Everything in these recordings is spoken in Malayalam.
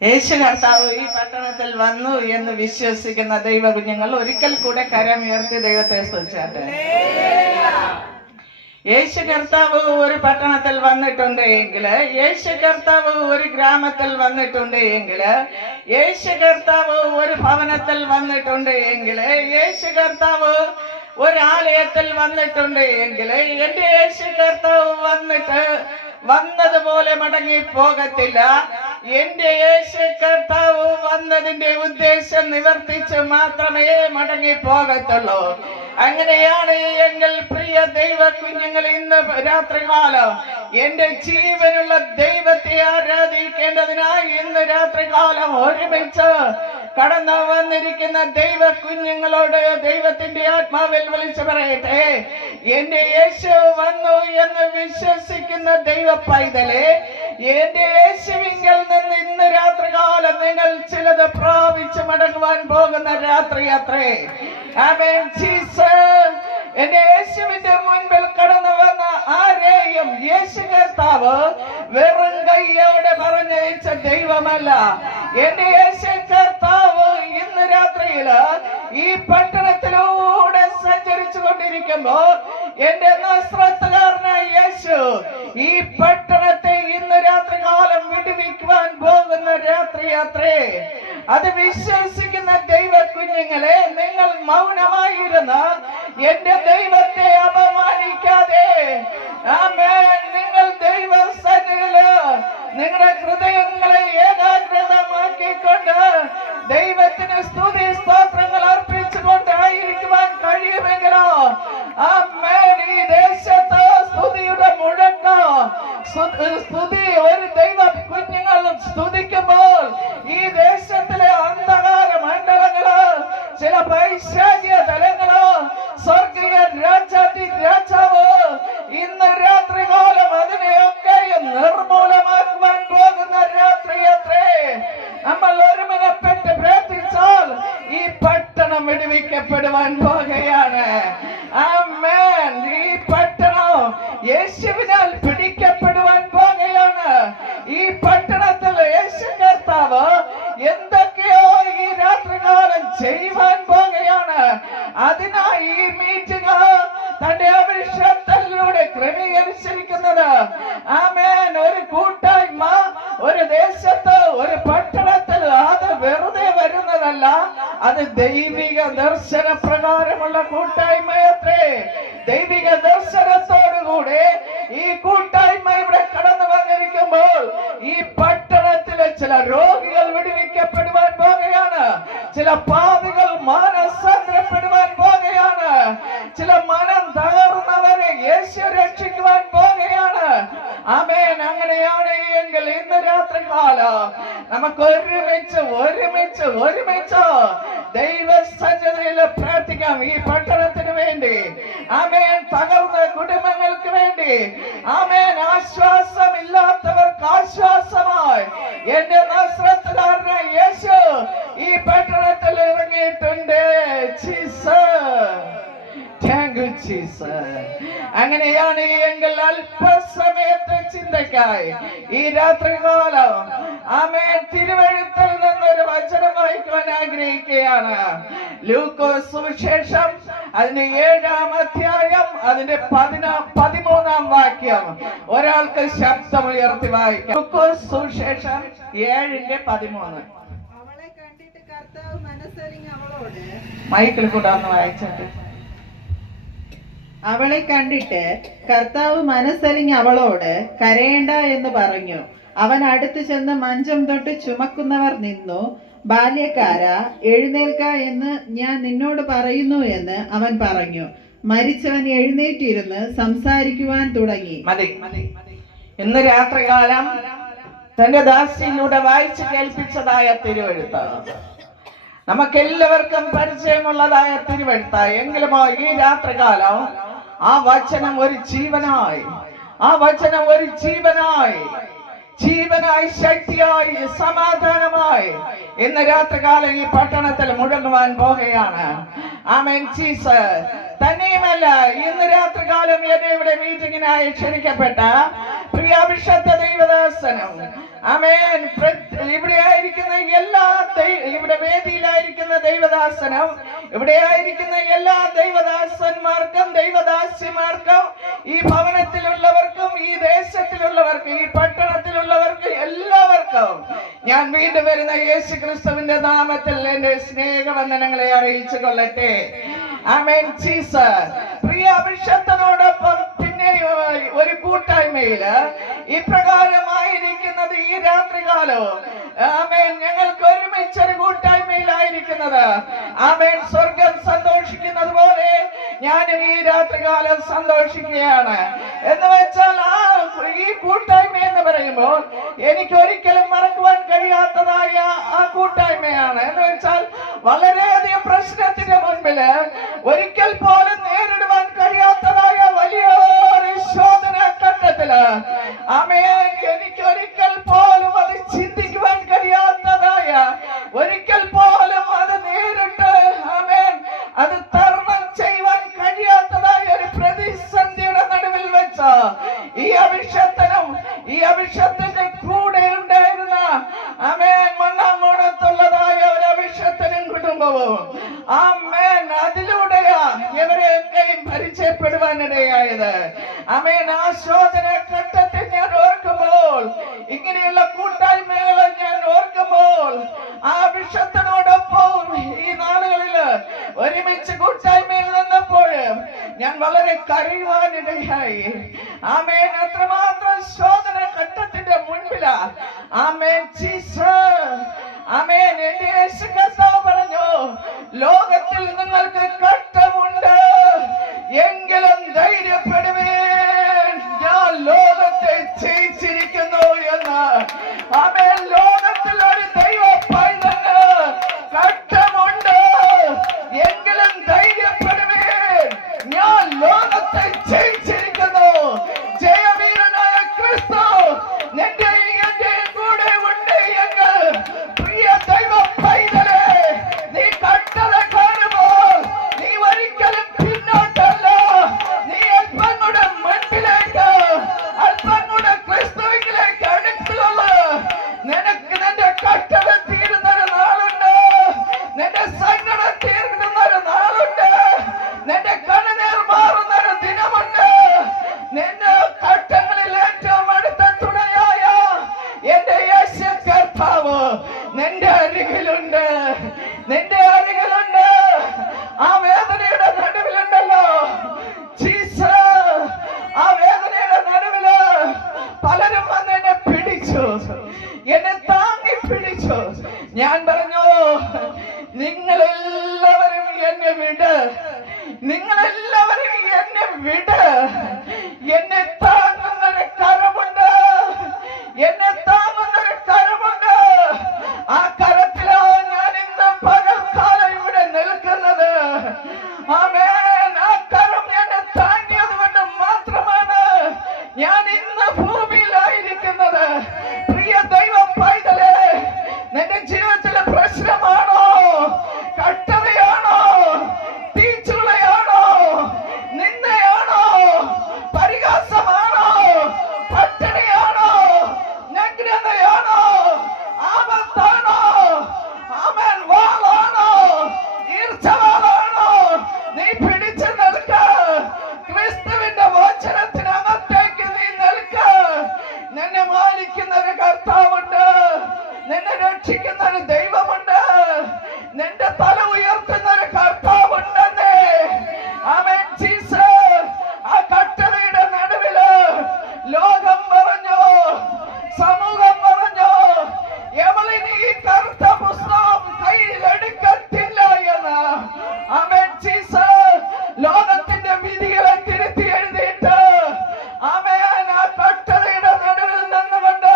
യേശു കർത്താവ് ഈ പട്ടണത്തിൽ വന്നു എന്ന് വിശ്വസിക്കുന്ന ദൈവ കുഞ്ഞുങ്ങൾ ഒരിക്കൽ കൂടെ കരമുയർത്തി ദൈവത്തെ സ്തുതിച്ചാട്ടെ. യേശു കർത്താവ് ഒരു പട്ടണത്തിൽ വന്നിട്ടുണ്ട് എങ്കിൽ, യേശു കർത്താവ് ഒരു ഗ്രാമത്തിൽ വന്നിട്ടുണ്ട് എങ്കിൽ, യേശു കർത്താവ് ഒരു ഭവനത്തിൽ വന്നിട്ടുണ്ട് എങ്കിൽ, യേശു കർത്താവ് ഒരു ആലയത്തിൽ വന്നിട്ടുണ്ട് എങ്കിൽ, എന്റെ യേശു കർത്താവ് വന്നതുപോലെ മടങ്ങി പോകത്തില്ല. എന്റെ യേശു കർത്താവ് വന്നതിന്റെ ഉദ്ദേശം നിവർത്തിച്ച് മാത്രമേ മടങ്ങി പോകത്തുള്ളൂ. അങ്ങനെയാണ് എങ്കിൽ പ്രിയ ദൈവ കുഞ്ഞുങ്ങൾ, ഇന്ന് രാത്രികാലം എന്റെ ജീവനുള്ള ദൈവത്തെ ആരാധിക്കേണ്ടതിനായി ഇന്ന് രാത്രികാലം ഒരുമിച്ച് കടന്നു വന്നിരിക്കുന്ന ദൈവ കുഞ്ഞുങ്ങളോട് ദൈവത്തിന്റെ ആത്മാവിൽ വിളിച്ചു പറയട്ടെ, എന്റെ യേശു വന്നു എന്ന് വിശ്വസിക്കുന്ന ദൈവ പൈതലെ, എന്റെ യേശുവിങ്കിൽ നിന്ന് ഇന്ന് രാത്രികാലം നിങ്ങൾ ചിലത് പ്രാപിച്ച് മടങ്ങുവാൻ പോകുന്ന രാത്രി അത്രേ. ആമേൻ. ജീസസ് എന്റെ യേശുവിന്റെ മുൻപിൽ കടന്നു വന്ന ആരെയും യേശു കർത്താവ് വെറും കൈയോടെ പറഞ്ഞയച്ച ദൈവമല്ല. എന്റെ യേശു കർത്താവ് ഇന്ന് രാത്രിയില് ഈ പട്ടണത്തിലൂടെ സഞ്ചരിച്ചു കൊണ്ടിരിക്കുമ്പോൾ എന്റെ നസ്രത്തുകാരനായ യേശു ഈ പട്ടണത്തെ ഇന്ന് രാത്രികാലം വിടുവിക്കുവാൻ പോകുന്ന രാത്രി അത്രേ. അത് വിശ്വസിക്കുന്ന ദൈവ കുഞ്ഞുങ്ങളെ, നിങ്ങൾ മൗനമായിരുന്ന് എന്റെ ദൈവത്തെ അപമാനിക്കാതെ, ആമേൻ, നിങ്ങൾ ദൈവസന്നിധിയില് നിങ്ങളുടെ ഹൃദയങ്ങളെ ഏകാഗ്രതമാക്കിക്കൊണ്ട് ദൈവത്തിന് സ്തുതി സ്തോത്രങ്ങൾ അർപ്പിച്ചുകൊണ്ടായിരിക്കുവാൻ കഴിയുമെങ്കിലോ, ആമേൻ, ഈ ദേശത്ത് സ്തുതിയുടെ മുഴക്കം, സ്തുതി ഒരു ദൈവ കുഞ്ഞുങ്ങൾ സ്തുതിക്കുമ്പോൾ ഈ ദേശത്തിലെ അന്ധകാര മണ്ഡലങ്ങള്, ചില പൈശാചിക തലങ്ങള്, സ്വർഗീയ രാജാവ് ഇന്ന് രാത്രികാലം അതിനെയൊക്കെയും നിർമൂലമാക്കുവാൻ പോകുന്ന രാത്രി അത്രേ. നമ്മൾ ഒരുമനപ്പെട്ട് പ്രാർത്ഥിച്ചാൽ ഈ പട്ടണം വിടുവിക്കപ്പെടുവാൻ പോകുകയാണ്. ആമേൻ. ഈ പട്ടണം യേശുവിനാൽ പിടിക്കപ്പെടുവാൻ പോകുകയാണ്. ഈ പട്ടണത്തിൽ യേശു കർത്താവ് എന്തൊക്കെയോ ഈ രാത്രികാലം ചെയ്യുവാൻ പോകുകയാണ്. അതിനായി ഈ മീറ്റിംഗ് തന്റെ അഭിഷേകത്തിലൂടെ ക്രമീകരിച്ചിരിക്കുന്നത്. ആമേൻ. ഒരു കൂട്ടായ്മ ഒരു ദേശത്ത് ഒരു പട്ടണത്തിൽ അത് വെറുതെ വരുന്നതല്ല, അത് ദൈവിക ദർശന പ്രകാരമുള്ള കൂട്ടായ്മയത്രേ. ദൈവിക ദർശനത്തോടുകൂടെ ഈ കൂട്ടായ്മ ഇവിടെ കടന്നു വന്നിരിക്കുമ്പോൾ ഈ പട്ടണത്തിലെ ചില രോഗികൾ വിടുവിക്കപ്പെടുവാൻ പോകുകയാണ്. ചില പാപികൾ മാനസാന്തരപ്പെടുവാൻ പോകുകയാണ്. ചില മനം തകർന്നവരെ യേശു രക്ഷിക്കുവാൻ പോകുകയാണ്. ആമേൻ. അങ്ങനെയാണ് എങ്കിൽ ഇന്ന് രാത്രികാലം നമുക്ക് ഒരുമിച്ച് ദൈവസന്നിധിയിൽ പ്രാർത്ഥിക്കാം. ഈ പട്ടണത്തിന് വേണ്ടി, ആമേൻ, തകർന്ന കുടുംബങ്ങൾക്ക് വേണ്ടി, ആമേൻ, ആശ്വാസമില്ലാത്തവർക്ക് ആശ്വാസമായി എന്റെ നസ്രത്തുകാരനായ യേശു ഈ പട്ടണത്തിൽ ഇറങ്ങിയിട്ടുണ്ട്. അങ്ങനെയാണ് എങ്കിൽ അല്പസമയത്തെ ചിന്തയ്ക്കായി ഈ രാത്രികാലം, ആമേൻ, തിരുവഴുത്തിൽ നിന്നൊരു വചനം വായിക്കുവാൻ ആഗ്രഹിക്കുകയാണ്. ലൂക്കോസ് സുവിശേഷം അതിന്റെ 7-ാം അധ്യായം അതിന്റെ 13-ാം വാക്യം ഒരാൾക്ക് ശബ്ദമുയർത്തി വായിക്കാം. ലൂക്കോസ് സുവിശേഷം 7:13. അവളെ കണ്ടിട്ട് കർത്താവ് മനസ്സറിഞ്ഞ് അവളോട്, മൈക്കിൽ കൂടെ ഒന്ന് വായിച്ചിട്ട്. അവളെ കണ്ടിട്ട് കർത്താവ് മനസ്സറിഞ്ഞ് അവളോട് കരയേണ്ട എന്ന് പറഞ്ഞു. അവൻ അടുത്തു ചെന്ന് മഞ്ചം തൊട്ട് ചുമക്കുന്നവർ നിന്നു. ബാല്യക്കാരാ, എഴുന്നേൽക്ക എന്ന് ഞാൻ നിന്നോട് പറയുന്നു എന്ന് അവൻ പറഞ്ഞു. മരിച്ചവൻ എഴുന്നേറ്റിരുന്ന് സംസാരിക്കുവാൻ തുടങ്ങി. മതി. ഇന്ന് രാത്രികാലം തന്റെ ദാസിയിലൂടെ വായിച്ചു കേൾപ്പിച്ചതായ തിരുവെഴുത്ത് നമുക്കെല്ലാവർക്കും പരിചയമുള്ളതായ തിരുവെഴുത്ത. എങ്കിലുമോ ഈ രാത്രികാലം ആ വചനം ഒരു ജീവനായി, ജീവനായി, ശക്തിയായി, സമാധാനമായി ഇന്ന് രാത്രികാലം ഈ പട്ടണത്തിൽ മുഴങ്ങുവാൻ പോകുകയാണ്. ആമേൻ. ജീസസ് തന്നെയുമല്ല ഇന്ന് രാത്രികാലം എന്നെ ഇവിടെ മീറ്റിങ്ങിനായി ക്ഷണിക്കപ്പെട്ട പ്രിയ വിശുദ്ധ ദൈവദാസനും ആമേൻ ഇവിടെ ആയിരിക്കുന്ന ഇവിടെ വേദിയിലായിരിക്കുന്ന ദൈവദാസനും ഇവിടെ ആയിരിക്കുന്ന എല്ലാ ദൈവദാസന്മാർക്കും ദൈവദാസിമാർക്കും ഈ ഭവനത്തിലുള്ളവർക്കും ഈ ദേശത്തിലുള്ളവർക്കും ഈ പട്ടണത്തിലുള്ളവർക്കും എല്ലാവർക്കും ഞാൻ വീണ്ടും വരുന്ന യേശു ക്രിസ്തുവിന്റെ നാമത്തിൽ എന്റെ സ്നേഹവന്ദനങ്ങളെ അറിയിച്ചു കൊള്ളട്ടെ. ആമേൻ ജീസസ്. പ്രിയ അഭിഷക്തനോടൊപ്പം പിന്നെ ഒരു കൂട്ടായ്മയില് ഇപ്രകാരമായിരിക്കുന്നത് ഈ രാത്രികാലവും ആമേൻ ഞങ്ങൾക്ക് ഒരുമിച്ചൊരു കൂട്ടായ്മയിലായിരിക്കുന്നത് ആമേൻ സ്വർഗം സന്തോഷിക്കുന്നത് പോലെ ഞാനും ഈ രാത്രികാലം സന്തോഷിക്കുകയാണ്. എന്ന് വെച്ചാൽ ഈ കൂട്ടായ്മ എന്ന് പറയുമ്പോൾ എനിക്ക് ഒരിക്കലും മറക്കുവാൻ കഴിയാത്തതായ ആ കൂട്ടായ്മയാണ്. എന്ന് വെച്ചാൽ വളരെയധികം പ്രശ്നത്തിന്റെ മുൻപില് ഒരിക്കൽ പോലും നേരിടുവാൻ കഴിയാത്തതായ വലിയൊരു ശോധന ഘട്ടത്തില് ആമേൻ എനിക്ക് ഒരിക്കൽ പോലും അത് ചിന്തിക്കുവാൻ കഴിയാത്തതായ ഒരിക്കൽ പോലും അത് നേരിട്ട് ആമേൻ അത് തരണം ചെയ്യുവാൻ കഴിയാത്തതായ ഒരു പ്രതിസന്ധിയുടെ നടുവിൽ വെച്ച ഈ അഭിഷക്തന്റെ കൂടെ ഉണ്ടായിരുന്ന ആമേൻ മണ്ണാങ്കോണത്തുള്ളതായ ഒരു അഭിഷക്തനും കുടുംബവും ആമേൻ അതിലൂടെയാ ഇവരെയൊക്കെയും പരിചയപ്പെടുവാനിടയായത്. ആമേൻ ആ ശോധന ഘട്ടത്തിൽ ഞാൻ ഓർക്കുമ്പോൾ, ഇങ്ങനെയുള്ള കൂട്ടായ്മകളെ ഞാൻ ഓർക്കുമ്പോൾ, ആ അഭിഷക്തനോടൊപ്പം ഈ നാളുകളില് ഒരുമിച്ച് കൂട്ടായ്മയിൽ നിന്നപ്പോൾ ഞാൻ വളരെ കരയുവാനിടയായി. ആമേൻ അത്രമാത്രം ശോധന ഘട്ടത്തിന്റെ മുൻപിലാ. ആമേൻ ജീസസ്. ആമേൻ എന്റെ യേശു കർത്താവ് പറഞ്ഞു, ലോകത്തിൽ നിങ്ങൾക്ക് കഷ്ടമുണ്ട്, എങ്കിലും ധൈര്യപ്പെടുവേൻ, ഞാൻ ലോകത്തെ ജയിച്ചിരിക്കുന്നു എന്ന്. ആമേൻ ലോകത്തിൽ ഒരു ദൈവ പൈതല് കഷ്ടമുണ്ട്, എങ്കിലും ധൈര്യപ്പെടുവേൻ, ഞാൻ ലോകത്തെ ജയിച്ചിരിക്കുന്നു. ജയവീരനായ ക്രിസ്തു നിന്റെ കൂടെ ഉണ്ട് എങ്കിൽ പ്രിയ ദൈവ പൈതലേ, നീ കട്ടത കാണുമ്പോൾ നീ ഒരിക്കലും പിന്നോട്ടല്ല, നീ അല്പം കൂടെ മുൻപിലേക്ക്, അല്പം കൂടെ ക്രിസ്തുവിലേക്ക് അടുത്തുള്ള നിനക്ക് നിന്റെ കട്ടത തീരുന്ന ഒരു നാളുണ്ട്, നിന്റെ സങ്കടം തീർക്കുന്ന ഒരു നാളുണ്ട്, നിന്റെ കണ്ണുനീർ മാറുന്ന ഒരു ദിനമുണ്ട്. നിന്റെ ഘട്ടങ്ങളിൽ ഏറ്റവും അടുത്ത തുണയായ എന്റെ യേശു കർത്താവ് നിന്റെ അരികിലുണ്ട്, നിന്റെ അരികിലുണ്ട്. ആ വേദനയുടെ നടുവിലുണ്ടല്ലോ ജീസസ്, ആ വേദനയുടെ നടുവില് പലരും വന്ന് എന്നെ പിടിച്ചു, എന്നെ താങ്ങി പിടിച്ചു. ഞാൻ പറഞ്ഞു, നിങ്ങളെല്ലാവരും എന്നെ വിട്, നിങ്ങളെല്ലാവരും എന്നെ വിട്. എന്നെ താങ്ങുന്നൊരു കരമുണ്ട്, എന്നെ താങ്ങുന്നൊരു കരമുണ്ട്. ആ കരത്തിലാണ് ഞാൻ ഇന്ന് പകൽക്കാലം ഇവിടെ നിൽക്കുന്നത്. ആമേൻ. ആ കരം എന്നെ താങ്ങിയത് കൊണ്ട് മാത്രമാണ് ഞാൻ ഇന്ന് ഭൂമിയിലായിരിക്കുന്നത്. പ്രിയ ദൈവ പൈതലേ, നിന്റെ ജീവിതത്തിലെ പ്രശ്നമാണോ, കട്ടതയാണോ, തീച്ചുളയാണോ, നിന്ദയാണോ, പരിഹാസമാണോ, പട്ടിണിയാണോ, നഗ്നതയാണോ, ആപത്താണോ, ആമേൻ വാളാണോ, ഈർച്ചവാളാണോ, നീ പിടിച്ചു നിൽക്ക. ക്രിസ്തുവിന്റെ വചനത്തിനകത്തേക്ക് നീ നിൽക്ക. നിന്നെ മാനിക്കുന്ന ഒരു കർത്താവുണ്ട്, നിന്നെ രക്ഷിക്കുന്ന ഒരു ദൈവമുണ്ട്, നിന്റെ തല ഉയർത്തുന്ന ഒരു കർത്താവുണ്ടെന്നേ. ആമേൻ ജീസസ്. ആ കട്ടതയുടെ നടുവില് ലോകം പറഞ്ഞു, സമൂഹം പറഞ്ഞു, എവളിനി ഈ കറുത്ത പുസ്തകം കയ്യിലെടുക്കത്തില്ല എന്ന്. ആമേൻ ജീസസ്. ലോകത്തിന്റെ വിധികളെ തിരുത്തി എഴുതിയിട്ട് ആമേൻ ആ കട്ടതയുടെ നടുവിൽ നിന്നുകൊണ്ട്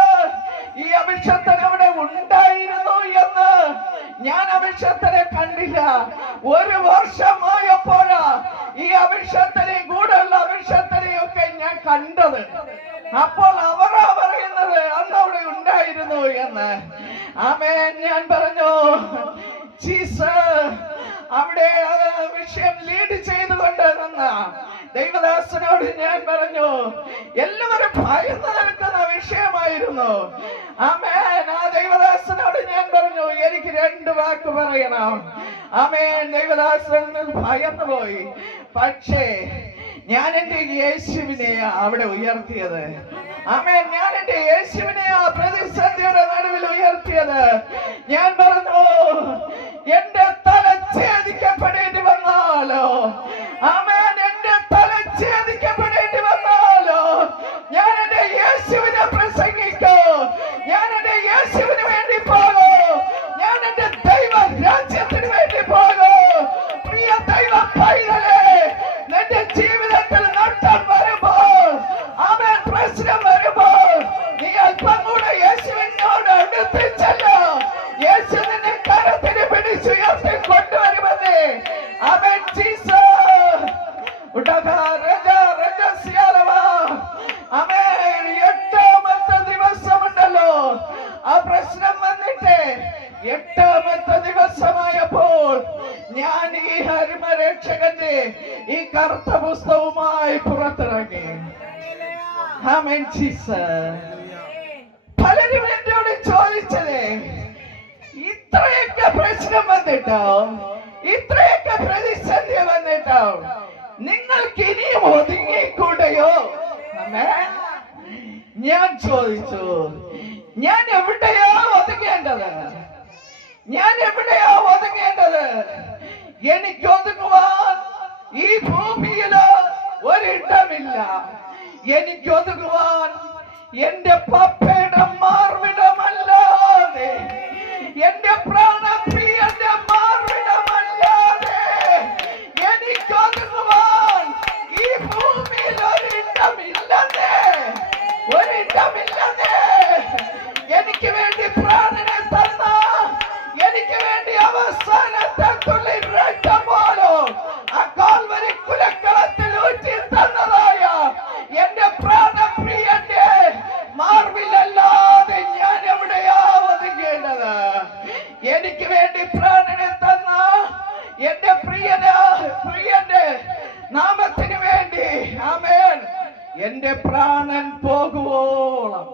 ഈ അഭിഷക്തൻ അവിടെ ഉണ്ടായിരുന്നു എന്ന് ഞാൻ അഭിഷക്തനെ കണ്ടില്ല. ഒരു വർഷമായപ്പോഴാ ഈ അഭിഷക്തനെ കൂടെയുള്ള അഭിഷക്തനെയൊക്കെ ഞാൻ കണ്ടത്. അപ്പോൾ അവരാ പറയുന്നത് അന്ന് അവിടെ ഉണ്ടായിരുന്നു എന്ന്. ആമേൻ. ഞാൻ പറഞ്ഞു, ജീസസ്. അവിടെ വിഷയം ലീഡ് ചെയ്തുകൊണ്ട് നിന്ന ദൈവദാസനോട് ഞാൻ പറഞ്ഞു, എല്ലാവരും ഭയന്ന് നിൽക്കുന്ന വിഷയമായിരുന്നു. ആമേൻ. ആ ദൈവദാസനോട് ഞാൻ പറഞ്ഞു, എനിക്ക് 2 വാക്ക് പറയണം. ആമേൻ. ദൈവദാസൻ ഭയന്നു പോയി. പക്ഷേ ഞാൻ എന്റെ യേശുവിനെ അവിടെ ഉയർത്തിയത്. ആമേൻ. ഞാൻ എന്റെ യേശുവിനെ ആ പ്രതിസന്ധിയുടെ നടുവിൽ ഉയർത്തിയത്. ഞാൻ പറഞ്ഞു, എന്റെ തല ഛേദിക്കപ്പെടേണ്ടി വന്നാലോ, ആമേൻ, എന്റെ തല ഛേദിക്കപ്പെടേണ്ടി വന്നാലോ ഞാൻ എന്റെ യേശുവിനെ പ്രസംഗിക്കൂ. ഞാൻ എന്റെ യേശുവിന് വേണ്ടി പോകൂ. ഞാൻ എന്റെ ദൈവ രാജ്യത്തിന് വേണ്ടി പോകൂ. പ്രിയ ദൈവ പൈതലേ, നിന്റെ ജീവിതത്തിൽ നഷ്ടം വരുമ്പോൾ, ആമേൻ, പ്രശ്നം വരുമ്പോൾ നീ അല്പം കൂടെ യേശുവിനോട് അടുപ്പിച്ചല്ലോ. യേശു നിന്നെ കരത്തിന് പിടിച്ചുയർത്തി കൊണ്ടുവരുമെന്നേ. ആമേൻ. ജീസസ് ആമേൻ. 8ാമത്തെ ദിവസമുണ്ടല്ലോ, ആ പ്രശ്നം വന്നിട്ട് 8ാമത്തെ ദിവസമായപ്പോൾ ഞാൻ ഈ ഹരിമരക്ഷകന്റെ ഈ കറുത്ത പുസ്തകവുമായി പുറത്തിറങ്ങി. ആമേൻ. ജീസസ്. പലരും എന്നോട് ചോദിച്ചത്, ഇത്രയൊക്കെ പ്രശ്നം വന്നിട്ടോ, ഇത്രയൊക്കെ പ്രതിസന്ധി വന്നിട്ടോ നിങ്ങൾക്ക് ഇനിയും ഒതുങ്ങിക്കൂടെയോ? ഞാൻ ചോദിച്ചു, ഞാൻ എവിടെയാ ഒതുങ്ങേണ്ടത്? ഞാൻ എവിടെയാ ഒതുങ്ങേണ്ടത്? എനിക്ക് ഒതുങ്ങുവാൻ ഈ ഭൂമിയില് ഒരിടമില്ല. എനിക്ക് ഒതുങ്ങുവാൻ എന്റെ പപ്പയുടെ മാർവിടമല്ലാതെ, എന്റെ പ്രാണപ്രിയന്റെ മാർവിടമല്ലാതെ എനിക്ക് ഒതുങ്ങുവാൻ ഈ ഭൂമിയിൽ ഒരിടമില്ലെന്നേ, ഒരിടമില്ലെന്നേ. എനിക്ക് വേണ്ടി പ്രാണനെ തന്ന, എനിക്ക് വേണ്ടി അവസാനത്തെ തുള്ളി രക്തം പോലും ആ കാൽവരി കുലക്കളത്തിൽ ഊറ്റി തന്നതായ എന്റെ പ്രാണപ്രിയന്റെ മാർവിലല്ലാതെ ഞാൻ എവിടെയാ ഒതുങ്ങേണ്ടത്? എനിക്ക് വേണ്ടി പ്രാണനെ തന്ന എന്റെ പ്രിയന്റെ നാമത്തിന് വേണ്ടി, ആമേൻ, എന്റെ പ്രാണൻ പോകുവോളം,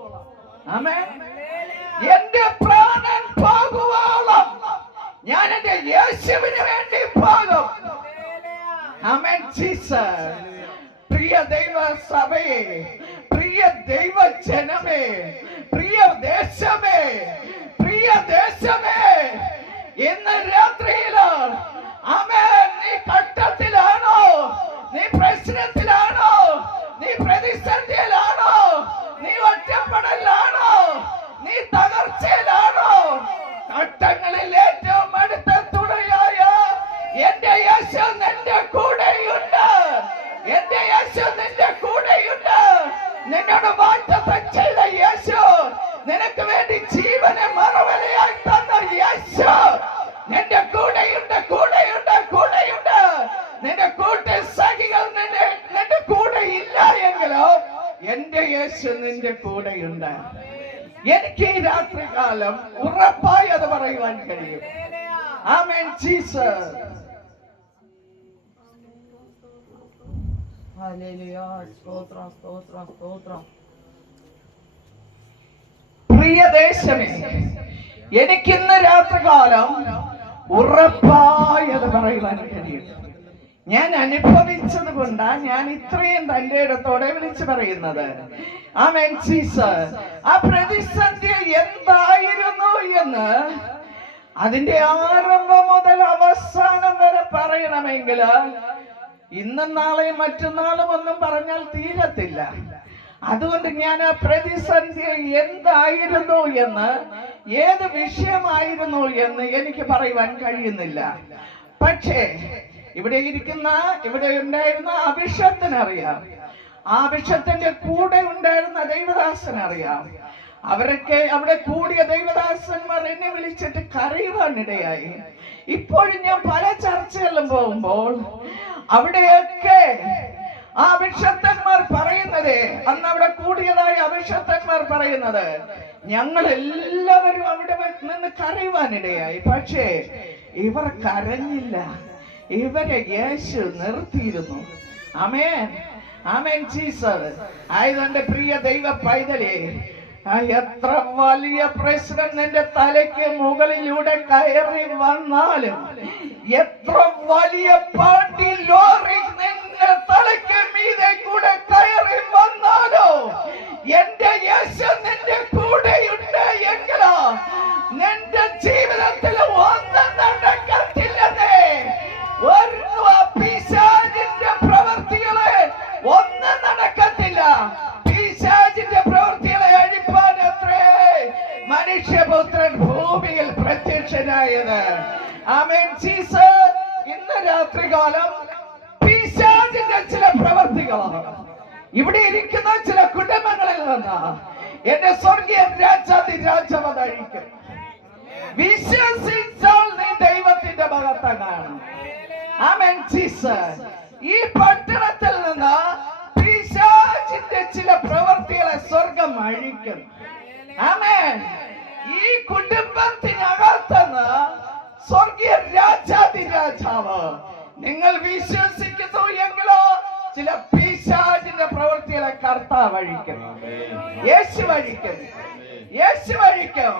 ആമേൻ, എന്റെ പ്രാണൻ പോകുവോളം ഞാൻ എന്റെ യേശുവിന് വേണ്ടി പോകും. ആമേൻ. ജീസസ്. പ്രിയ ദൈവ സഭയെ, പ്രിയ ദൈവ ജനമേ, പ്രിയ ദേശമേ, പ്രിയ ദേശമേ, ഇന്ന് രാത്രിയില്, ആമേൻ, നീ കട്ടത്തിലാണോ? നീ പ്രശ്നത്തിലാണോ? നീ പ്രതിസന്ധിയിലാണോ? നീ ഒറ്റപ്പെടലാണോ? നീ തകർച്ചയിലാണോ? ഘട്ടങ്ങളിൽ ഏറ്റവും അടുത്ത തുണയായ എന്റെ യേശു നിന്റെ കൂടെയുണ്ട്. എന്റെ യേശു നിന്റെ കൂടെയുണ്ട്. നിന്നോട് വാഗ്ദത്തം ചെയ്ത യേശു, നിനക്ക് വേണ്ടി ജീവനെ മറുവിലയായി തന്ന യേശു നിന്റെ കൂടെയുണ്ട്, കൂടെയുണ്ട്, കൂടെയുണ്ട്. നിന്റെ കൂട്ടസഖികൾ നിന്റെ കൂടെ ഇല്ല എങ്കിലോ എന്റെ യേശു നിന്റെ കൂടെയുണ്ട്. എനിക്ക് ഈ രാത്രികാലം ഉറപ്പായി അത് പറയുവാൻ കഴിയും. ആമേൻ. ജീസസ്. ഹല്ലേലൂയ. സ്തോത്രം, സ്തോത്രം, സ്തോത്രം. പ്രിയ ദേശമേ, എനിക്കിന്ന് രാത്രികാലം ഉറപ്പായി അത് പറയുവാൻ കഴിയും. ഞാൻ അനുഭവിച്ചത് കൊണ്ടാ ഞാൻ ഇത്രയും തന്റെ ഇടത്തോടെ വിളിച്ചു പറയുന്നത്. ആമേൻ. ജീസസ്. ആ പ്രതിസന്ധി എന്തായിരുന്നു എന്ന് അതിന്റെ ആരംഭം മുതൽ അവസാനം വരെ പറയണമെങ്കിൽ ഇന്നും നാളെയും മറ്റന്നാളും ഒന്നും പറഞ്ഞാൽ തീരത്തില്ല. അതുകൊണ്ട് ഞാൻ ആ പ്രതിസന്ധി എന്തായിരുന്നു എന്ന്, ഏത് വിഷയമായിരുന്നു എന്ന് എനിക്ക് പറയുവാൻ കഴിയുന്നില്ല. പക്ഷേ ഇവിടെ ഉണ്ടായിരുന്ന അഭിഷത്തിനറിയാം, ആ അഭിഷത്തിന്റെ കൂടെ ഉണ്ടായിരുന്ന ദൈവദാസനറിയാം. അവരൊക്കെ അവിടെ കൂടിയ ദൈവദാസന്മാർ എന്നെ വിളിച്ചിട്ട് കരയുവാനിടയായി. ഇപ്പോഴും ഞാൻ പല ചർച്ചകളിലും പോകുമ്പോൾ അവിടെയൊക്കെ ആ അഭിഷക്തന്മാർ പറയുന്നത്, അന്ന് അവിടെ കൂടിയതായ അഭിഷക്തന്മാർ പറയുന്നത്, ഞങ്ങൾ എല്ലാവരും അവിടെ നിന്ന് കരയുവാനിടയായി. പക്ഷേ ഇവർ കരഞ്ഞില്ല, ഇവരെ യേശു നിർത്തിയിരുന്നു. ആമേൻ, ആമേൻ ജീസസ്. ആയതുകൊണ്ട് പ്രിയ ദൈവ പൈതലേ, എത്ര വലിയ പ്രശ്നം നിന്റെ തലയ്ക്ക് മുകളിലൂടെ കയറി വന്നാലും, എത്ര വലിയ പാട്ടി ലോറി നിന്റെ തലയ്ക്ക് മീതെ കൂടെ കയറി വന്നാലോ, എന്റെ യേശു നിന്റെ കൂടെയുണ്ട് എങ്കിലോ നിന്റെ ജീവിതത്തിൽ ഒന്നും നടക്കത്തില്ലെന്നേ. പിശാചിന്റെ പ്രവൃത്തികളെ ഒന്നും നടക്കത്തില്ല. പിശാചിന്റെ പ്രവൃത്തികളെ അഴിപ്പാൻ അത്രേ മനുഷ്യപുത്രൻ ഭൂമിയിൽ പ്രത്യക്ഷനായത്. ആമേൻ ജീസസ്. ഇന്ന് രാത്രികാലം പിശാചിന്റെ ചില പ്രവൃത്തികളാണ് ഇവിടെ ഇരിക്കുന്ന ചില കുടുംബങ്ങളിൽ നിന്ന് എന്റെ സ്വർഗീയ രാജാതിരാജവത അഴിക്കും. വിശ്വസിച്ചാൽ നീ ദൈവത്തിന്റെ മഹത്വം കാണും. ആമേൻ ജീസസ്. ഈ പട്ടണത്തിൽ നിന്ന് പിശാചിന്റെ ചില പ്രവൃത്തികളെ സ്വർഗം അഴിക്കും. ആമേൻ. ഈ കുടുംബത്തിനകത്തുനിന്ന് സ്വർഗീയ രാജാതിരാജാവ് നിങ്ങൾ വിശ്വസിക്കുന്നു എങ്കിലോ ചില പിശാചിന്റെ പ്രവൃത്തികളെ കർത്താവ് അഴിക്കും. യേശു അഴിക്കും, യേശു അഴിക്കും.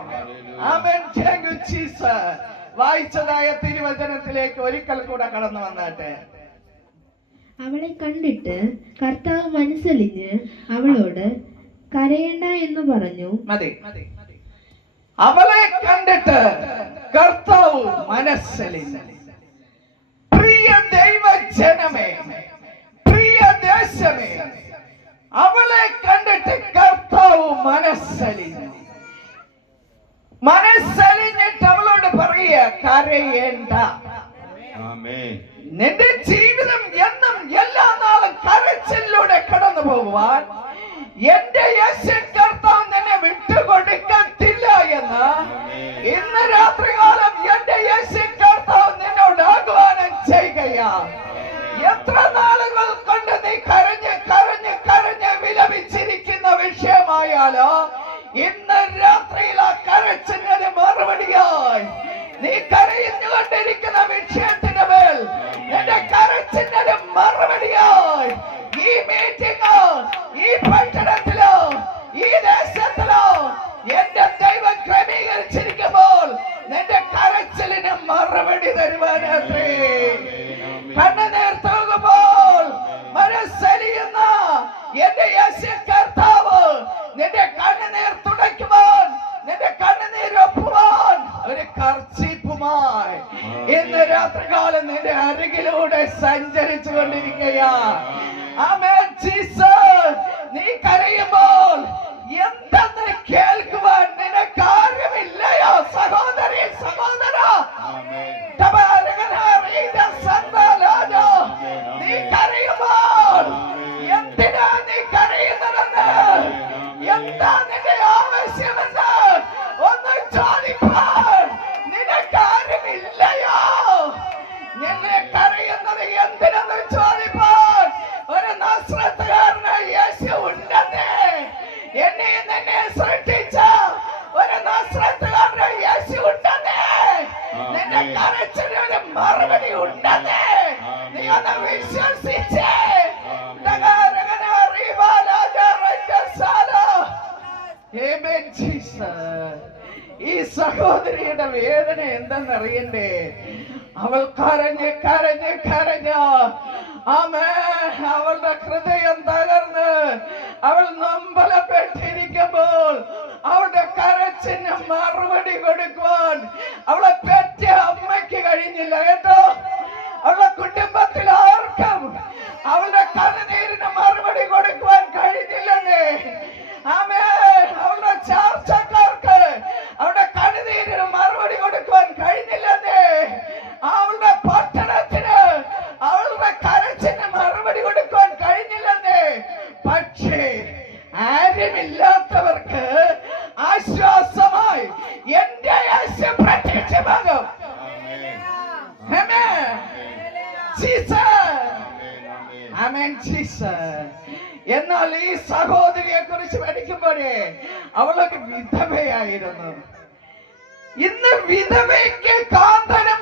ആമേൻ. Thank you Jesus. വായിച്ചതായ തിരുവചനത്തിലേക്ക് ഒരിക്കൽ കൂടെ കടന്നു വന്നാട്ടെ. അവളെ കണ്ടിട്ട് കർത്താവ് മനസ്സലിഞ്ഞ് അവളോട് കരയണ്ട എന്ന് പറഞ്ഞു. മതി. അവളെ കണ്ടിട്ട് കർത്താവ് മനസ്സലിഞ്ഞ്. പ്രിയ ദൈവജനമേ, പ്രിയ ദേശമേ, അവളെ കണ്ടിട്ട് കർത്താവ് മനസ്സലിഞ്ഞു. മനസ്സലിഞ്ഞിട്ട് അവളോട് പറയുക, കരയേണ്ട. നിന്റെ ജീവിതം എന്നും എല്ലാ നാളും കരച്ചിലൂടെ കടന്നു പോകുവാൻ എന്റെ യേശു കർത്താവ് നിന്നെ വിട്ടുകൊടുക്കത്തില്ല എന്ന് ഇന്ന് രാത്രികാലം എന്റെ യേശു കർത്താവ് നിന്നോട് ആഹ്വാനം ചെയ്യുകയാ. എത്ര നാളുകൾ കൊണ്ട് നീ കരഞ്ഞ് കരഞ്ഞ് കരഞ്ഞ് വിലപിച്ചിരിക്കുന്ന വിഷയമായാലോ, ഇന്ന് രാത്രിയിൽ ആ കരച്ചിലിന് മറുപടിയായി നീ കരയുന്നുകൊണ്ടിരിക്കുന്ന വിഷയത്തിന് മേൽ എന്റെ കരച്ചിലിന് മറുപടിയായി ഈ മീറ്റിംഗോ, ഈ പട്ടണത്തിലോ, ഈ ദേശത്തിലോ എന്റെ ദൈവം ക്രമീകരിച്ചിരിക്കുമ്പോൾ നിന്റെ കരച്ചിലിന് മറുപടി തരുവാനത്രേ. കണ്ണുനീർ തൂകുമ്പോൾ മനസ്സലിയുന്ന എന്റെ യേശു കർത്താവ് നിന്റെ കണ്ണുനീർ തുടയ്ക്കുവാൻ, നിന്റെ കണ്ണുനീർ ഒപ്പുവാൻ ഒരു കർച്ചീപ്പുമായി ഇന്ന് രാത്രികാലം നിന്റെ അരികിലൂടെ സഞ്ചരിച്ചു കൊണ്ടിരിക്കുകയാ. ആമേൻ ജീസസ്. നീ കരയുമ്പോൾ എന്തെന്ന് കേൾക്കുവാൻ നിനക്ക് ആരുമില്ലയോ സഹോദരി, സഹോദര? നീ കരയുമ്പോൾ എന്തിനാ നീ കരയുന്നതെന്ന്, എന്താ നിന്റെ ആവശ്യമെന്ന് ഒന്ന് ചോദിപ്പാൻ നിനക്ക് ആരുമില്ലയോ? നിന്നെ കരയുന്നത് എന്തിനെന്ന് ചോദിപ്പാൻ ഒരു നസ്രത്തുകാരനായ യേശു ഉണ്ടെന്നേ. എന്നെ നിന്നെ സൃഷ്ടിച്ച ഒരു നസ്രത്തുകാരനായ യേശു ഉണ്ടെന്നേ. നിന്റെ കരച്ചിലൊരു മറുപടി ഉണ്ടെന്നേ. നീ ഒന്ന് വിശ്വസിച്ചേ. ഈ സഹോദരിയുടെ വേദന എന്തെന്നറിയണ്ടേ? അവൾ കരഞ്ഞ് കരഞ്ഞ് കരഞ്ഞ് അവളുടെ ഹൃദയം തകർന്ന് അവൾ നൊമ്പലപ്പെട്ടിരിക്കുമ്പോൾ അവളുടെ കരച്ചിന് മറുപടി കൊടുക്കുവാൻ അവളെ പെറ്റ അമ്മയ്ക്ക് കഴിഞ്ഞില്ല കേട്ടോ. അവളുടെ കുടുംബത്തിൽ ആർക്കും അവളുടെ കണ്ണുനീരിന് മറുപടി കൊടുക്കുവാൻ കഴിഞ്ഞില്ലെന്നേ. ആമേൻ. അവളുടെ ചർച്ചക്കാർക്ക് അവളുടെ കണ്ണുനീരിന് മറുപടി കൊടുക്കുവാൻ കഴിഞ്ഞില്ലെന്നേ. അവളുടെ പട്ടണത്തിന് അവളുടെ കരച്ചിന് മറുപടി കൊടുക്കുവാൻ കഴിഞ്ഞില്ലെന്നേ. പക്ഷേ ആരുമില്ലാത്തവർക്ക് ആശ്വാസമായി എന്റെ യേശു പ്രത്യക്ഷമാകും. എന്നാൽ ഈ സഹോദരിയെ കുറിച്ച് പഠിക്കുമ്പോഴേ അവളൊക്കെ വിധവയായിരുന്നു. ഇന്ന് വിധവയ്ക്ക് കാന്തനും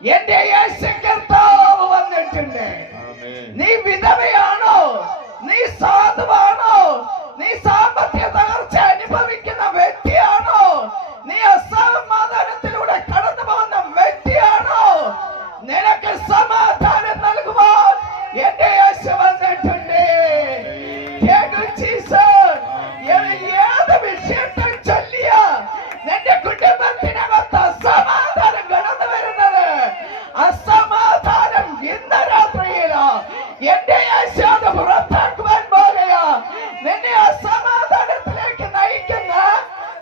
എന്റെ യേശു കർത്താവ് വന്നിട്ടുണ്ട്. നീ വിധവയാണോ? നീ സാധുവാണോ? നീ സാമ്പത്തിക തകർച്ച അനുഭവിക്കുന്ന വ്യക്തിയാണോ? നീ അസമാധാനത്തിലൂടെ കടന്നു പോകുന്ന വ്യക്തിയാണോ? നിനക്ക് സമാധാനം നൽകുവാൻ എന്റെ യേശു വന്നിട്ടുണ്ട്. ഏത് വിഷയത്തെ ചൊല്ലിയ നിന്റെ കുടുംബത്തിനകത്ത് അസമാധാനം കടന്നു വരുന്നത്, അസമാധാനം ഇന്ന് രാത്രിയിലോ എന്റെ യേശു അത് പുറത്താക്കുവാൻ പോകുകയാ. നിന്നെ അസമാധാനത്തിലേക്ക് നയിക്കുന്ന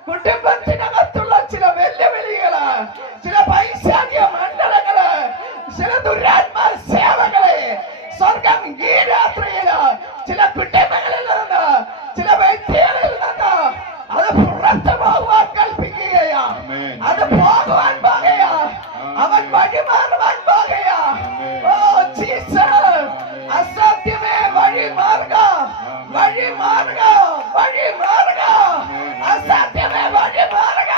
കുടുംബത്തിനകത്തുള്ള ചില വെല്ലുവിളികള്, ചില പൈശാചിക മണ്ഡലങ്ങള്, ചില ദുരാത്മാ സേവകളെ സ്വർഗം ഈ രാത്രിയില് ചില കുടുംബങ്ങളിൽ നിന്ന്, ചില വ്യക്തികളിൽ നിന്ന് അത് പുറത്തു പോകുവാൻ കൽപ്പിക്കുകയാ. അത് പോകുവാൻ പോകുകയാ. അവൻ വഴിമാറുവാൻ പോകുകയാ. ഓ ജീസസ്, അസാധ്യമേ വഴി മാറുക, വഴി മാറുക, വഴി മാറുക, അസാധ്യമേ വഴി മാറുക.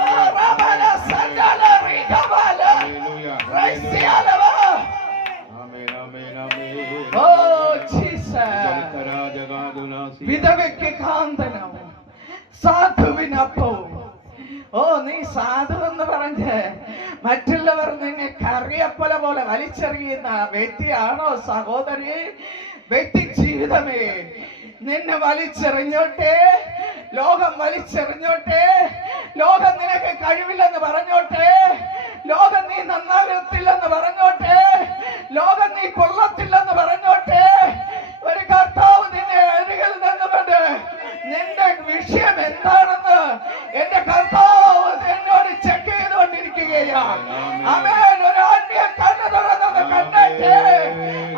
ഓ റബല സജല റികബല റൈസിയാലവ. Oh Jesus, വിധവയ്ക്ക് കാന്തനം, സാധുവിനപ്പവും. ഓ നീ സാധു എന്ന് പറഞ്ഞ് മറ്റുള്ളവർ നിന്നെ കറിയപ്പല പോലെ വലിച്ചെറിയുന്ന വ്യക്തിയാണോ സഹോദരി? വ്യക്തി ജീവിതമേ, നിന്നെ വലിച്ചെറിഞ്ഞോട്ടെ, ലോകം വലിച്ചെറിഞ്ഞോട്ടെ, ലോകം നിനക്ക് കഴിവില്ലെന്ന് പറഞ്ഞോട്ടെ, ലോകം നീ നന്നാകത്തില്ലെന്ന് പറഞ്ഞോട്ടെ, ലോകം നീ കൊള്ളത്തില്ലെന്ന് പറഞ്ഞോട്ടെ, ഒരു കർത്താവ് നിന്നെ അരികിൽ നിന്നുകൊണ്ട് നിന്റെ വിഷയം എന്താണെന്ന് എന്റെ കർത്താവ് എന്നോട് ചെക്ക് ചെയ്തുകൊണ്ടിരിക്കുകയാണ്. അവൻ ഒരു ആത്മീയ കണ്ണ് തുറന്നൊന്ന് കണ്ടേ,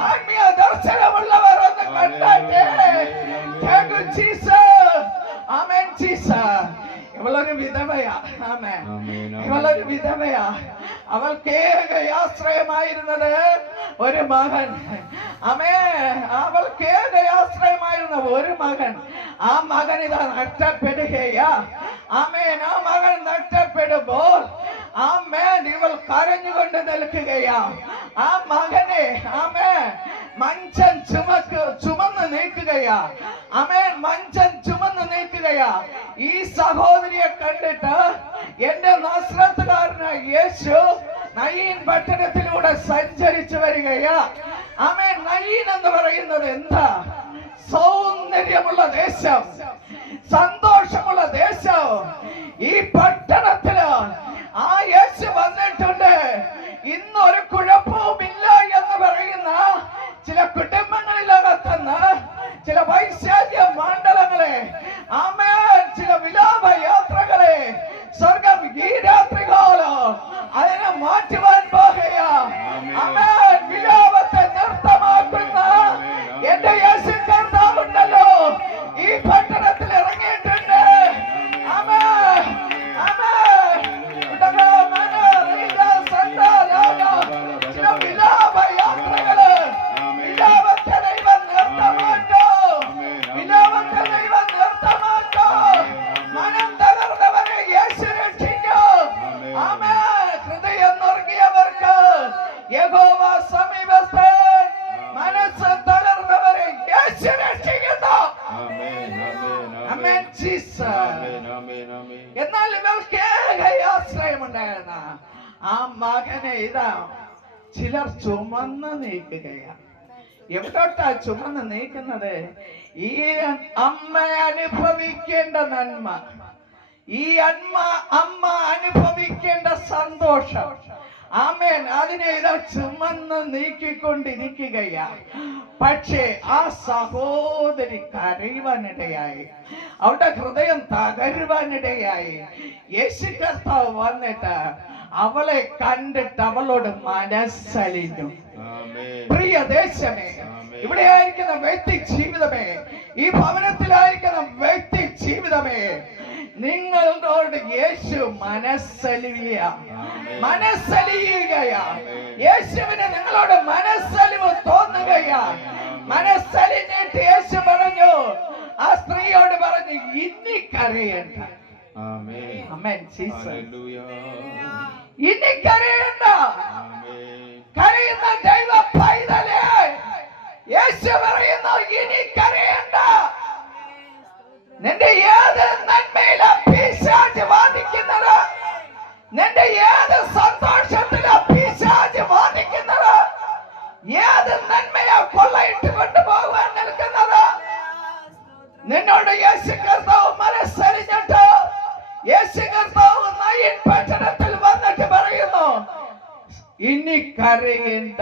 ആത്മീയ ദർശനമുള്ളവർ ഒന്ന് കണ്ടേ. ആമേൻ ജീസസ്. ഇവളൊരു വിധവയാ. ആമേൻ. ഇവളൊരു വിധവയാ. അവൾക്ക് ഏക ആശ്രയമായിരുന്നത് ഒരു മകൻ. ആമേൻ. അവൾക്ക് ഏക ആശ്രയമായിരുന്ന ഒരു മകൻ. ആ മകൻ ഇതാ നഷ്ടപ്പെടുകയാ. ആമേൻ. ആ മകൻ നഷ്ടപ്പെടുമ്പോൾ ആമേൻ ഇവൾ കരഞ്ഞുകൊണ്ട് നിൽക്കുകയാ. ആ മകനെ ആമേൻ മഞ്ചൻ ചുമന്ന് നീക്കുകയാ. ആമേൻ മഞ്ചൻ ചുമന്ന് നീക്കുകയാ. ഈ സഹോദരിയെ കണ്ടിട്ട് എന്റെ നാസറത്തുകാരനായ യേശു നയീൻ പട്ടണത്തിലൂടെ സഞ്ചരിച്ചു വരികയാ. ആമേൻ. നയീൻ എന്ന് പറയുന്നത് എന്താ? സൗന്ദര്യമുള്ള ദേശം, സന്തോഷമുള്ള ദേശം. ഈ പട്ടണത്തില് ആ യേശു വന്നിട്ടുണ്ട്. ഇന്നൊരു കുഴപ്പവുമില്ല എന്ന് പറയുന്ന ചില കുടുംബങ്ങളിലകത്തുന്ന ചില വൈശാഖ്യ മണ്ഡലങ്ങളെ, ആമേൻ, ചില വിലാപ യാത്രകളെ സ്വർഗം ഈ രാത്രികാലം അതിനെ മാറ്റുവാൻ പോകുകയാ. ആമേൻ. വിലാപത്തെ നൃത്തമാക്കുന്ന എന്റെ യേശു കർത്താവുണ്ടല്ലോ ഈ പട്ടണത്തിൽ ഇറങ്ങിയിട്ടുണ്ട്. ആമേൻ. ആമേൻ. ചില വിലാപ യാത്രകള്, വിലാപത്തെ ദൈവം നൃത്തമാക്കോ, വിലാപത്തെ ദൈവം നൃത്തമാക്കോ. മനം തകർന്നവരെ യേശു രക്ഷിക്കോ. ആമേൻ. ഹൃദയം നുറുങ്ങിയവർക്ക് യഹോവ സമീപസ്ഥൻ, മനസ്സ് തകർന്നവരെ യേശു രക്ഷിക്കുന്നു. ആമേൻ ജീസസ്. എന്നാൽ ഇവൾക്ക് ഏക ആശ്രയമുണ്ടായിരുന്ന ആ മകനെ ഇതാ ചിലർ ചുമന്ന് നീക്കുകയാണ്. എവിടോട്ടാ ചുമന്ന് നീക്കുന്നത്? ഈ അമ്മ അനുഭവിക്കേണ്ട നന്മ, ഈ അമ്മ അനുഭവിക്കേണ്ട സന്തോഷം, ആമേൻ, അതിനെ ഇതാ ചുമന്ന് നീക്കിക്കൊണ്ടിരിക്കുകയാ. പക്ഷേ ആ സഹോദരി കരയുവാനിടയായി, അവളുടെ ഹൃദയം തകരുവാനിടയായി. യേശു കർത്താവ് വന്നിട്ട് അവളെ കണ്ടിട്ട് അവളോട് മനസ്സലിഞ്ഞു. പ്രിയ ദേശമേ, ഇവിടെ ആയിരിക്കുന്ന വ്യക്തി ജീവിതമേ, ഈ ഭവനത്തിലായിരിക്കുന്ന വ്യക്തി ജീവിതമേ, നിങ്ങളോട് യേശു മനസ്സലിയുകയാ. യേശുവിന് നിങ്ങളോട് മനസ്സലിവ് തോന്നുകയാ. മനസ്സലിഞ്ഞിട്ട് യേശു പറഞ്ഞു, ആ സ്ത്രീയോട് പറഞ്ഞു, ഇനി കരയണ്ട. ആമേൻ. ഇനി കരയണ്ട. ആമേൻ. കരയുന്ന ദൈവ പൈതലേ, യേശു പറയുന്നു ഇനി കരയണ്ട. നിന്റെ ഏത് നന്മയിലാ പിശാച് വാദിക്കുന്നത്? നിന്റെ ഏത് സന്തോഷത്തിലാ പിശാച് വാദിക്കുന്നത്? ഏത് നന്മയാ കൊള്ളയിട്ട് കൊണ്ടുപോകാൻ നിൽക്കുന്നത്? നിന്നോട് യേശു കർത്താവ് മനസ്സറിഞ്ഞിട്ട് യേശു കർത്താവ് നയൻ പട്ടണത്തിൽ വന്നിട്ട് പറയുന്നു ഇനി കരയണ്ട.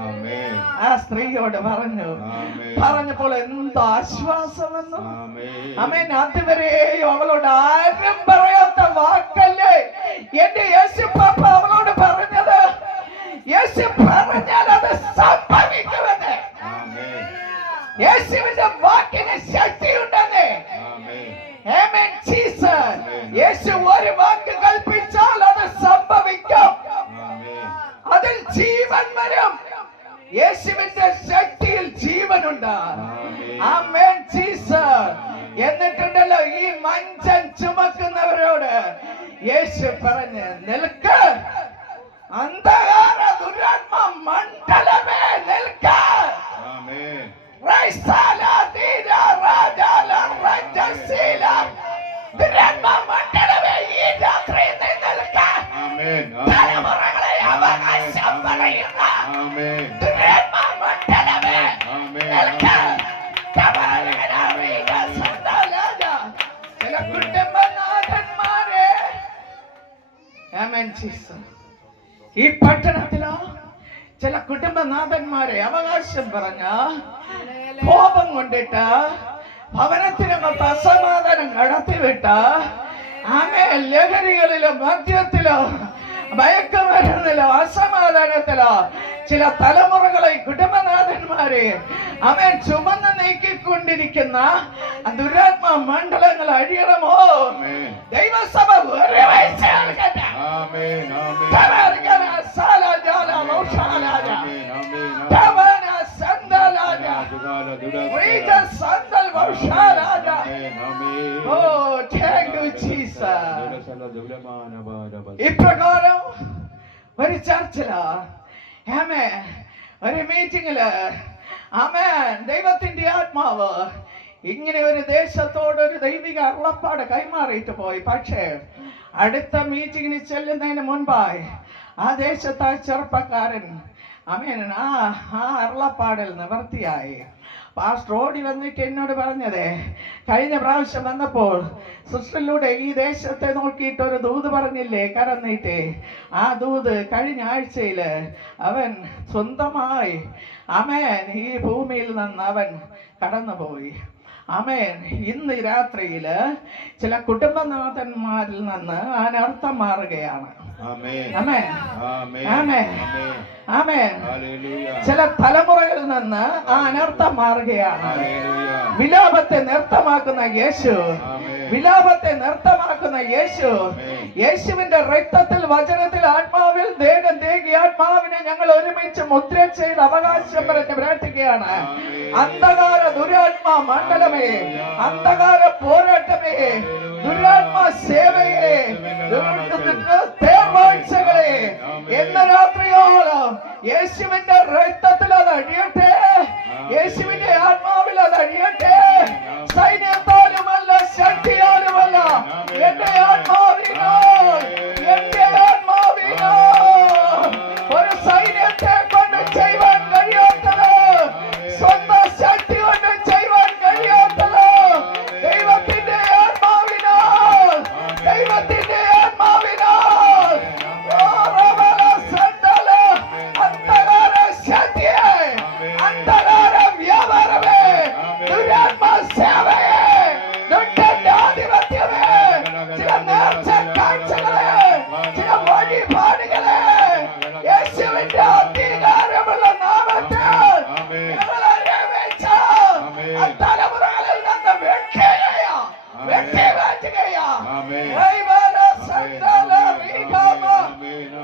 ആമേൻ. ആ സ്ത്രീയോട് പറഞ്ഞു. ആമേൻ. പറഞ്ഞപ്പോൾ എന്ത് ആശ്വാസമെന്നു. ആമേൻ. ആമേൻ. അതുവരെയും അവളോട് ആരും പറയാത്ത വാക്കല്ലേ എന്റെ യേശു പാപ്പ അവളോട് പറഞ്ഞത്. യേശു പറഞ്ഞാൽ അത് സംഭവിക്കുമെന്ന്. ആമേൻ. യേശുവിന്റെ വാക്കിന് ശക്തിയുണ്ടെന്ന്. ആമേൻ. ആമേൻ ജീസസ്. യേശു ഒരു വാക്ക് കൽപ്പിച്ചാൽ അത് സംഭവിക്കും. ആമേൻ. അതിൽ ജീവൻ വരും. യേശുവിന്റെ ശക്തിയിൽ ജീവനുണ്ട്. ആമേൻ ജീസസ്. എന്നിട്ടുണ്ടല്ലോ ഈ മഞ്ചൻ ചുമക്കുന്നവരോട് യേശു പറഞ്ഞ് നിൽക്ക്, അന്ധകാര ദുരാത്മ മണ്ഡലമേ നിൽക്ക. ആമേൻ. ദുരാത്മ മണ്ഡലമേ ഈ രാത്രി നിൽക്ക. ആമേൻ. തലമുറകളെ അവകാശം പറയുന്ന ആമേൻ. ദുരാത്മ മണ്ഡലമേ ആമേൻ. നിൽക്ക. ചില കുടുംബനാഥന്മാരെ ആമേൻ ജീസസ്. ഈ പട്ടണത്തിലോ ചില കുടുംബനാഥന്മാരെ അവകാശം പറഞ്ഞ കോപം കൊണ്ടിട്ട് ഭവനത്തിനകത്ത് അസമാധാനം കടത്തിവിട്ട ആമേ ലഹരികളിലോ മദ്യത്തിലോ ഭയക്കമരുന്നിലോ അസമാധാനത്തിലോ ചില തലമുറകളെ കുടുംബനാഥന്മാരെ അവൻ ചുമന്ന് നീക്കിക്കൊണ്ടിരിക്കുന്ന ദുരാത്മ മണ്ഡലങ്ങൾ അഴിയണമോ? ദൈവസഭ ഒരു വയസ്സ് നൽകട്ടെ. ആമേൻ. ആമേൻ. തലർക്കന സാലജാല മൗഷാലാജ തവന സന്ദലാജ റീജ സന്ദൽ മൗഷാലാജ. ഓ താങ്ക് യു ജീസസ്. ഇപ്രകാരം ഒരു ചർച്ചില് ആമേൻ ഒരു മീറ്റിംഗില് ആമേൻ ദൈവത്തിന്റെ ആത്മാവ് ഇങ്ങനെ ഒരു ദേശത്തോട് ഒരു ദൈവിക അരുളപ്പാട് കൈമാറിയിട്ട് പോയി. പക്ഷേ അടുത്ത മീറ്റിംഗിന് ചെല്ലുന്നതിന് മുൻപായി ആ ദേശത്തെ ചെറുപ്പക്കാരൻ ആമേൻ ആ അരുളപ്പാടിൽ നിവർത്തിയായി. പാസ്റ്റർ ഓടി വന്നിട്ട് എന്നോട് പറഞ്ഞത്, കഴിഞ്ഞ പ്രാവശ്യം വന്നപ്പോൾ സിസ്റ്ററിലൂടെ ഈ ദേശത്തെ നോക്കിയിട്ട് ഒരു ദൂത് പറഞ്ഞില്ലേ കരന്നിട്ട്, ആ ദൂത് കഴിഞ്ഞ ആഴ്ചയിൽ അവൻ സ്വന്തമായി ആമേൻ ഈ ഭൂമിയിൽ നിന്ന് അവൻ കടന്നുപോയി. ആമേൻ. ഇന്ന് രാത്രിയില് ചില കുടുംബനാഥന്മാരിൽ നിന്ന് അനർത്ഥം മാറുകയാണ്. ആമേൻ. ആമേൻ. ആമേൻ. ചില തലമുറകളിൽ നിന്ന് ആ അനർത്ഥം മാറുകയാണ്. വിലാപത്തെ നൃത്തമാക്കുന്ന യേശു, വിലാപത്തെ നൃത്തമാക്കുന്ന യേശു, യേശുവിന്റെ രക്തത്തിൽ വചനത്തിൽ ആത്മാവിൽ ദേഹം ദേഹി ആത്മാവിനെ ഞങ്ങൾ ഒരുമിച്ച് മുദ്ര ചെയ്ത് അവകാശം പറഞ്ഞ് പ്രാർത്ഥിക്കുകയാണ്. അന്ധകാര ദുരാത്മാ മണ്ഡലമേ, അന്ധകാര പോരാട്ടമേ, ദുരാത്മാ സേവയെ, തേർവാഴ്ചകളെ എന്ന് രാത്രിയോളം യേശുവിന്റെ രക്തത്തിൽ അത് അഴിയട്ടെ, യേശുവിന്റെ ആത്മാവിൽ അത് അഴിയട്ടെ. സൈന്യത്താലുമല്ല ശക്തിയാലുമല്ല, എന്റെ ആത്മാവിനാൽ, എന്റെ ആത്മാവിനാൽ ഒരു സൈന്യത്തെ കൊണ്ട് ചെയ്യുവാൻ കഴിയാത്തത്, സ്വന്തം ശക്തി കൊണ്ട് ചെയ്യുവാൻ കഴിയാത്തത് ദൈവത്തിന്റെ ആത്മാവിനാൽ, ദൈവത്തിന്റെ ആത്മാവിനാൽ. അന്ധകാര ശക്തിയെ, അന്ധകാര വ്യാപാരമേ, ദുരാത്മാ സേവയെ, ദുഷ്ടന്റെ ആധിപത്യമേ, ചില നേർച്ച കാഴ്ചകളെ, ചില വഴിപാടുകളെ യേശുവിന്റെ അധികാരമുള്ള നാമത്തിൽ ഞങ്ങൾ അറിയിച്ച് ആ തലമുറകളിൽ നിന്ന് വെട്ടുകയാ, വെട്ടിമാറ്റുകയാ.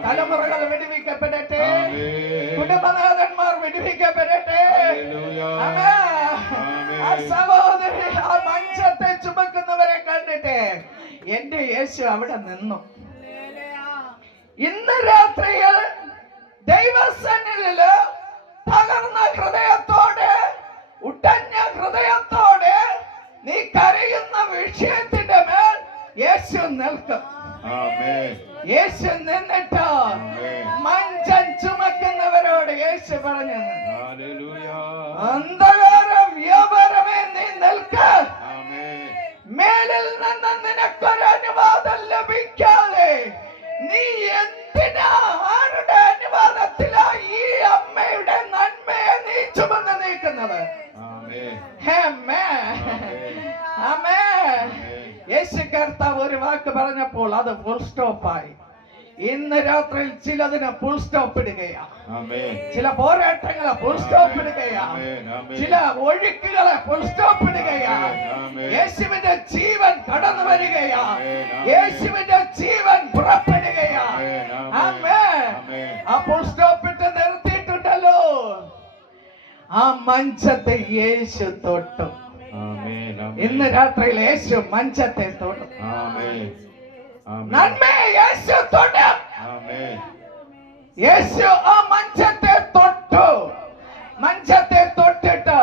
തലമുറകൾ വിടുവിക്കപ്പെടട്ടെ, കുടുംബനാഥന്മാർ വിടുവിക്കപ്പെടട്ടെ. ആ സഹോദരി ആ മഞ്ചത്തെ ചുമക്കുന്നവരെ കണ്ടിട്ട് എന്റെ യേശു അവിടെ നിന്നു. ഇന്ന് രാത്രിയിൽ ദൈവസന്നിധിയില് തകർന്ന ഹൃദയത്തോടെ, ഉടഞ്ഞ ഹൃദയത്തോടെ നീ കരയുന്ന വിഷയത്തിന്റെ മേൽ യേശു നിൽക്കും. ആമേൻ. യേശു നിന്നിട്ട് ആമേൻ. മഞ്ചം ചുമക്കുന്നവരോട് യേശു പറഞ്ഞു, ഹല്ലേലൂയ. അന്ധകാര വ്യാപാരമേ നീ നിൽക്ക. ആമേൻ. മേലിൽ നിന്ന് നിനക്കൊരു അനുവാദം ലഭിക്കാതെ നീ എന്തിനാ, ആരുടെ അനുവാദത്തിലാ ഈ അമ്മയുടെ നന്മയെ നീ ചുമന്ന് നീക്കുന്നത്? ആമേൻ. ആമേൻ. ആമേൻ. യേശു കർത്താവ് ഒരു വാക്ക് പറഞ്ഞപ്പോൾ അത് ഫുൾ സ്റ്റോപ്പായി. ഇന്ന് രാത്രിയിൽ ചിലതിന് ഫുൾ സ്റ്റോപ്പ് ഇടുകയാ. ആമേൻ. ചില പോരാട്ടങ്ങളെ ഫുൾ സ്റ്റോപ്പ് ഇടുകയാ. ആമേൻ. ആമേൻ. ചില ഒഴുക്കുകളെ ഫുൾ സ്റ്റോപ്പ് ഇടുകയാ. ആമേൻ. യേശുവിന്റെ ജീവൻ കടന്നു വരികയാ. ആമേൻ. യേശുവിന്റെ ജീവൻ പുറപ്പെടുകയാ. ആമേൻ. ആമേൻ. ആമേൻ. ആ ഫുൾ സ്റ്റോപ്പ് ഇട്ട് നിർത്തിയിട്ടുണ്ടല്ലോ. ആ മഞ്ചത്തെ യേശു തൊട്ടു. ആമേൻ. ഇന്ന് രാത്രിയിൽ യേശു മഞ്ചത്തെ തൊട്ടു. ആമേൻ. ആമേൻ. നന്മയെ യേശു തൊട്ടു. ആമേൻ. യേശു ആ മഞ്ചത്തെ തൊട്ടു. മഞ്ചത്തെ തൊട്ടിട്ട്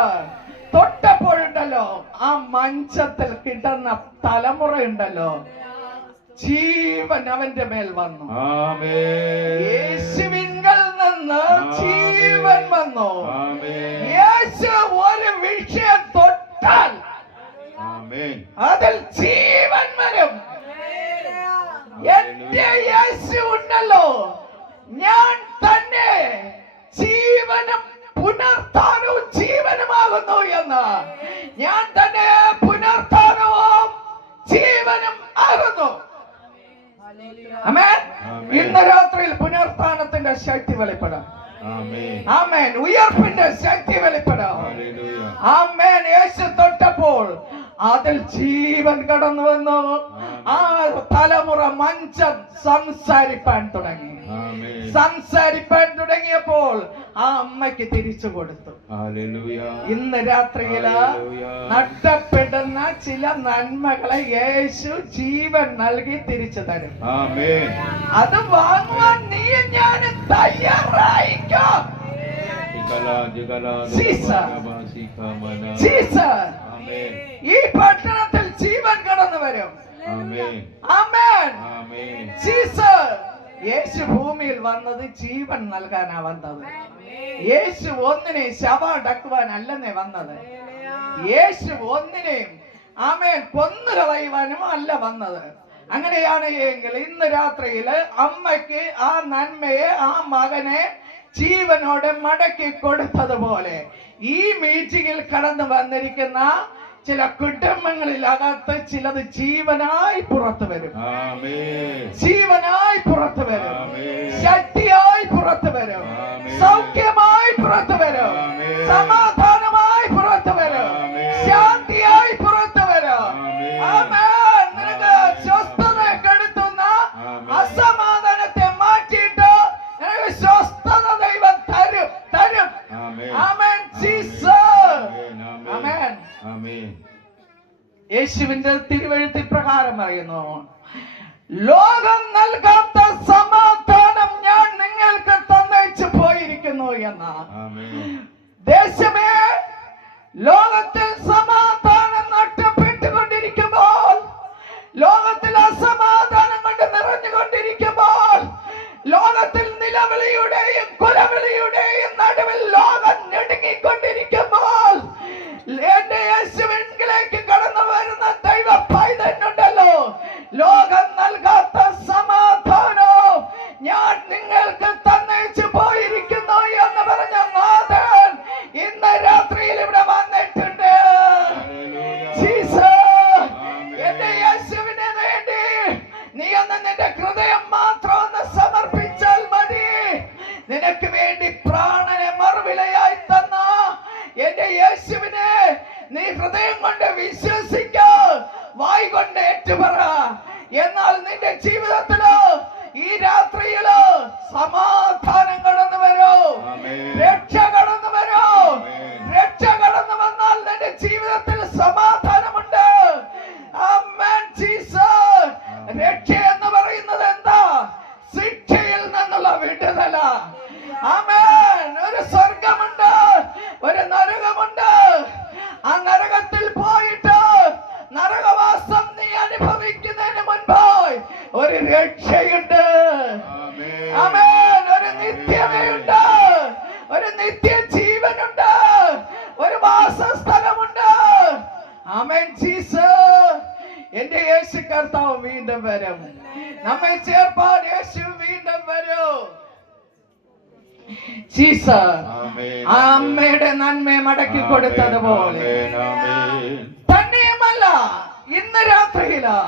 തൊട്ടപ്പോഴുണ്ടല്ലോ ആ മഞ്ചത്തിൽ കിടന്ന തലമുറയുണ്ടല്ലോ, ജീവൻ അവന്റെ മേൽ വന്നു. ആമേൻ. യേശുവിങ്കൽ നിന്ന് ജീവൻ വന്നു. ആമേൻ. യേശു ഒരു വിഷയം തൊട്ടാൽ ആമേൻ. അതിൽ ജീവൻ വരും. എന്റെ യേശു ഉണ്ടല്ലോ, ഞാൻ തന്നെ ജീവനും പുനർത്താനവും ജീവനുമാകുന്നു എന്ന്. ഞാൻ തന്നെ പുനർത്താനവും ജീവനും ആകുന്നു. ആമേൻ. ഇന്ന് രാത്രിയിൽ പുനർത്താനത്തിന്റെ ശക്തി വെളിപ്പെടാം. ആമേൻ. ആമേൻ. ഉയർപ്പിന്റെ ശക്തി വെളിപ്പെടാം. ഹല്ലേലൂയ. ആമേൻ. യേശു തൊട്ടപ്പോൾ അതിൽ ജീവൻ കടന്നു വന്നു. ആ തലമുറ മഞ്ചം സംസാരിപ്പാൻ തുടങ്ങി. ആമേൻ. സംസാരിപ്പാൻ തുടങ്ങിയപ്പോൾ ആ അമ്മയ്ക്ക് തിരിച്ചു കൊടുത്തു. ഹല്ലേലൂയ. ഇന്ന് രാത്രിയില് ഹല്ലേലൂയ. നഷ്ടപ്പെടുന്ന ചില നന്മകളെ യേശു ജീവൻ നൽകി തിരിച്ചു തരും. ആമേൻ. അത് വാങ്ങുവാൻ നീ ഞാൻ തയ്യാറായിക്കോ. ആമേൻ. ഈ പട്ടണത്തിൽ ജീവൻ കടന്നു വരും. ആമേൻ. ആമേൻ. ആമേൻ. ജീസസ്. യേശു ഭൂമിയിൽ വന്നത് ജീവൻ നൽകാനാ വന്നത്. യേശു ഒന്നിനെയും ശവമടക്കുവാനല്ലെന്നേ വന്നത്. യേശു ഒന്നിനെയും ആമേൻ കൊന്നുകളയുവാനും അല്ല വന്നത്. അങ്ങനെയാണ് എങ്കിൽ ഇന്ന് രാത്രിയില് അമ്മയ്ക്ക് ആ നന്മയെ, ആ മകനെ ജീവനോടെ മടക്കി കൊടുത്തതുപോലെ ഈ മീറ്റിംഗിൽ കടന്നു വന്നിരിക്കുന്ന ചില കുടുംബങ്ങളിലകത്ത് ചിലത് ജീവനായി പുറത്തു വരും. ആമേൻ. ജീവനായി പുറത്തു വരും. ആമേൻ. ശക്തിയായി പുറത്തു വരും. ആമേൻ. സൗഖ്യമായി പുറത്തു വരും. ആമേൻ. സമാധാനമായി പുറത്തു വരും. ആമേൻ. ശാന്തിയായി പുറത്തു വരും. ആമേൻ. ആമേൻ. നിനക്ക് സ്വസ്ഥത കെടുത്തുന്ന ആമേൻ. അസമാധാനത്തെ മാറ്റിയിട്ട് നിനക്ക് സ്വസ്ഥത ദൈവം തരും. തരും. ആമേൻ. ആമേൻ. ജീസസ്. ആമേൻ. ആമേൻ. ആമേൻ. യേശുവിന്റെ തിരുവെഴുത്തി പ്രകാരം പറയുന്നു, ലോകം നൽകാത്ത സമാധാനം ഞാൻ നിങ്ങൾക്ക് തന്നയച്ചു പോയിരിക്കുന്നു എന്ന. ആമേൻ. ദേശമേ, ലോകത്തിൽ സമാധാനം നഷ്ടപ്പെട്ടുകൊണ്ടിരിക്കുമ്പോൾ, ലോകത്തിൽ അസമാധാനം കൊണ്ട് നിറഞ്ഞുകൊണ്ടിരിക്കുമ്പോൾ, ലോകത്തിൽ നിലവിളിയുടെയും കുലവിളിയുടെയും നടുവിൽ ലോകം ഞെടുങ്ങിക്കൊണ്ടിരിക്കുമ്പോൾ, എന്റെ യേശുവിലേക്ക് കടന്നു വരുന്ന ദൈവ പൈതന്നുണ്ടല്ലോ, ലോകം നൽകാത്ത സമാധാനം ഞാൻ നിങ്ങൾക്ക് തന്നയച്ചു പോയിരിക്കുന്നു എന്ന് പറഞ്ഞ നാഥൻ ഇന്ന് രാത്രിയിൽ ഇവിടെ വന്നിട്ടുണ്ട്. ജീസസ്. എന്റെ യേശുവിന് വേണ്ടി നീ ഒന്ന് നിന്റെ ഹൃദയം മാത്രം ഒന്ന് സമർപ്പിച്ചാൽ മതി. നിനക്ക് വേണ്ടി പ്രാണനെ മറുവിലയായി തന്ന എന്റെ യേശുവിനെ നീ ഹൃദയം കൊണ്ട് വിശ്വസിക്ക, വായ് കൊണ്ട് ഏറ്റുപറ. എന്നാൽ നിന്റെ ജീവിതത്തില് ഈ രാത്രിയില് സമാധാനം കടന്നു വരൂ. രക്ഷ കടന്നു വരൂ. രക്ഷ കടന്നു വന്നാൽ നിന്റെ ജീവിതത്തിൽ സമാധാനമുണ്ട്. ആമേൻ. ജീസസ്. രക്ഷ എന്ന് പറയുന്നത് എന്താ? ശിക്ഷയെ ഒരു രക്ഷയുണ്ട്. ആമേൻ. ആമേൻ. ഒരു നിത്യതയുണ്ട്, ഒരു നിത്യജീവനുണ്ട്, ഒരു വാസസ്ഥലമുണ്ട്. ആമേൻ ജീസസ്. എന്റെ യേശു കർത്താവ് വീണ്ടും വരും. നമ്മെ ചേർപ്പാൻ യേശു വീണ്ടും വരും. ജീസസ് ആമേൻ. ആ അമ്മയുടെ നന്മയെ മടക്കി കൊടുത്തതുപോലെ ആമേൻ. ആമേൻ. തന്നെയുമല്ല, ഇന്ന് രാത്രിയില്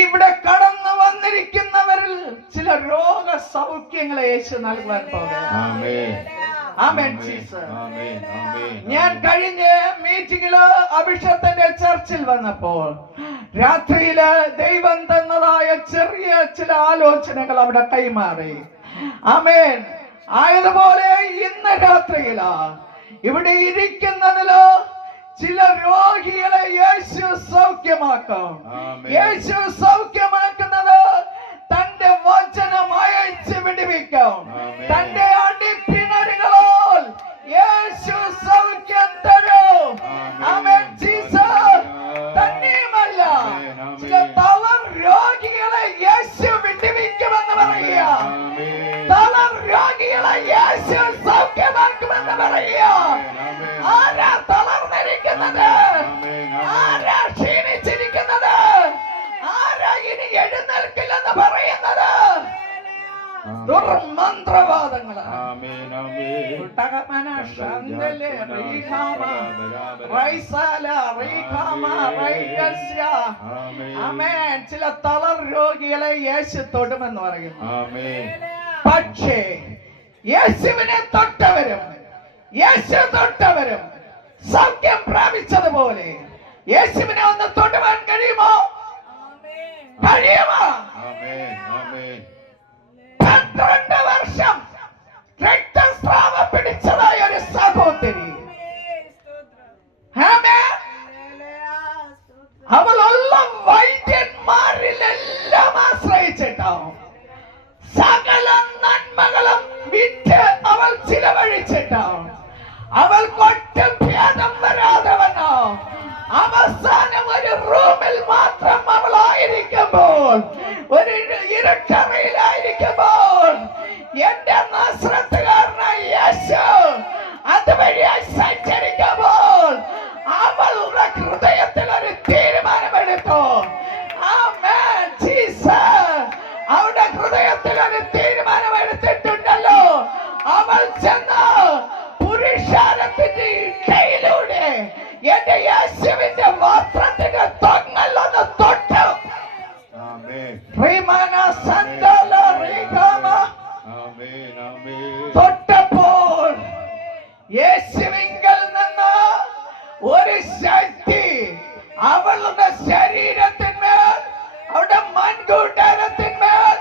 ഇവിടെ കടന്നു വന്നിരിക്കുന്നവരിൽ ചില രോഗസൗഖ്യങ്ങളെ യേശു നൽകുവാൻ പോകുന്നു. ആമേൻ. ആമേൻ ജീസസ്. ആമേൻ. ആമേൻ. ഞാൻ കഴിഞ്ഞ മീറ്റിംഗില് അഭിഷേകത്തിന്റെ ചർച്ചിൽ വന്നപ്പോൾ രാത്രിയില് ദൈവം തന്നതായ ചെറിയ ചില ആലോചനകൾ അവിടെ കൈമാറി. ആമേൻ. ആയതുപോലെ ഇന്ന് രാത്രിയില് ഇവിടെ ഇരിക്കുന്നതിലോ ചില രോഗികളെ യേശു സൗഖ്യമാക്കും. ആമേൻ. യേശു സൗഖ്യമാക്കുന്നത് തന്റെ വചനം അയച്ച് വിടുവിക്കും. ആമേൻ. തന്റെ അടിപ്പിണരുകളാൽ യേശു സൗഖ്യം തരും. ആമേൻ ജീസസ്. തന്നെയുമല്ല, ചില തളർ രോഗികളെ യേശു വിടുവിക്കുമെന്ന് പറയുക. ആമേൻ. തളർ രോഗികളെ യേശു സൗഖ്യമാക്കുമെന്ന് പറയുക. ആരാ തളർന്നിരിക്കുന്നത്? ആരാ ക്ഷീണിച്ചിരിക്കുന്നത്? ആരാ ഇനി എഴുന്നേൽക്കില്ലെന്ന് പറയുന്നത്? ദുർമന്ത്രവാദങ്ങള്. ആമേൻ. ആമേൻ. ഉട്ടകമന ശന്തല് റീഖാമ റൈസാല റീഖാമ റൈകസ്യ. ആമേൻ. ആമേൻ. ചില തളർ രോഗികളെ യേശു തൊടുമെന്ന് പറയുന്നു. ആമേൻ. പക്ഷേ യേശുവിനെ തൊട്ടവരും യേശു തൊട്ടവരും സൗഖ്യം പ്രാപിച്ചതുപോലെ യേശുവിനെ ഒന്ന് തൊടുവാൻ കഴിയുമോ? കഴിയുമോ? ആമേൻ. ആമേൻ. 12 വർഷം രക്തസ്രാവം പിടിച്ചതായ ഒരു സഹോദരി, ആമേൻ, അവളുള്ള വൈദ്യന്മാരിലെല്ലാം ആശ്രയിച്ചിട്ടാവും സകല നന്മകളും വിറ്റ് അവൾ ചിലവഴിച്ചിട്ടാവും അവൾക്കൊട്ടും ഭേദം വരാതെ വന്നോ. അവസാനം ഒരു റൂമിൽ മാത്രം അവളായിരിക്കുമ്പോൾ, ഒരു ഇരുട്ടറയിലായിരിക്കുമ്പോൾ എന്റെ നസ്രത്തുകാരനായ യേശു അതുവഴിയായി സഞ്ചരിക്കുമ്പോൾ അവളുടെ ഹൃദയത്തിൽ ഒരു തീരുമാനമെടുത്തു. ആമേൻ ജീസസ്. അവളുടെ ഹൃദയത്തിൽ ഒരു തീരുമാനമെടുത്തിട്ടുണ്ടല്ലോ. അവൾ ചെന്ന് പുരുഷാരത്തിന്റെ ഇടയിലൂടെ എന്റെ യേശുവിന്റെ വസ്ത്രത്തിന്റെ തൊങ്ങലൊന്ന് തൊട്ടു. ആമേൻ. പ്രിയമാന സന്തല റീഖാമ. ആമേൻ. ആമേൻ. തൊട്ടപ്പോൾ യേശുവിങ്കൽ നിന്ന് ഒരു ശക്തി അവളുടെ ശരീരത്തിന്മേൽ, അവളുടെ മൺകൂട്ടാരത്തിന്മേൽ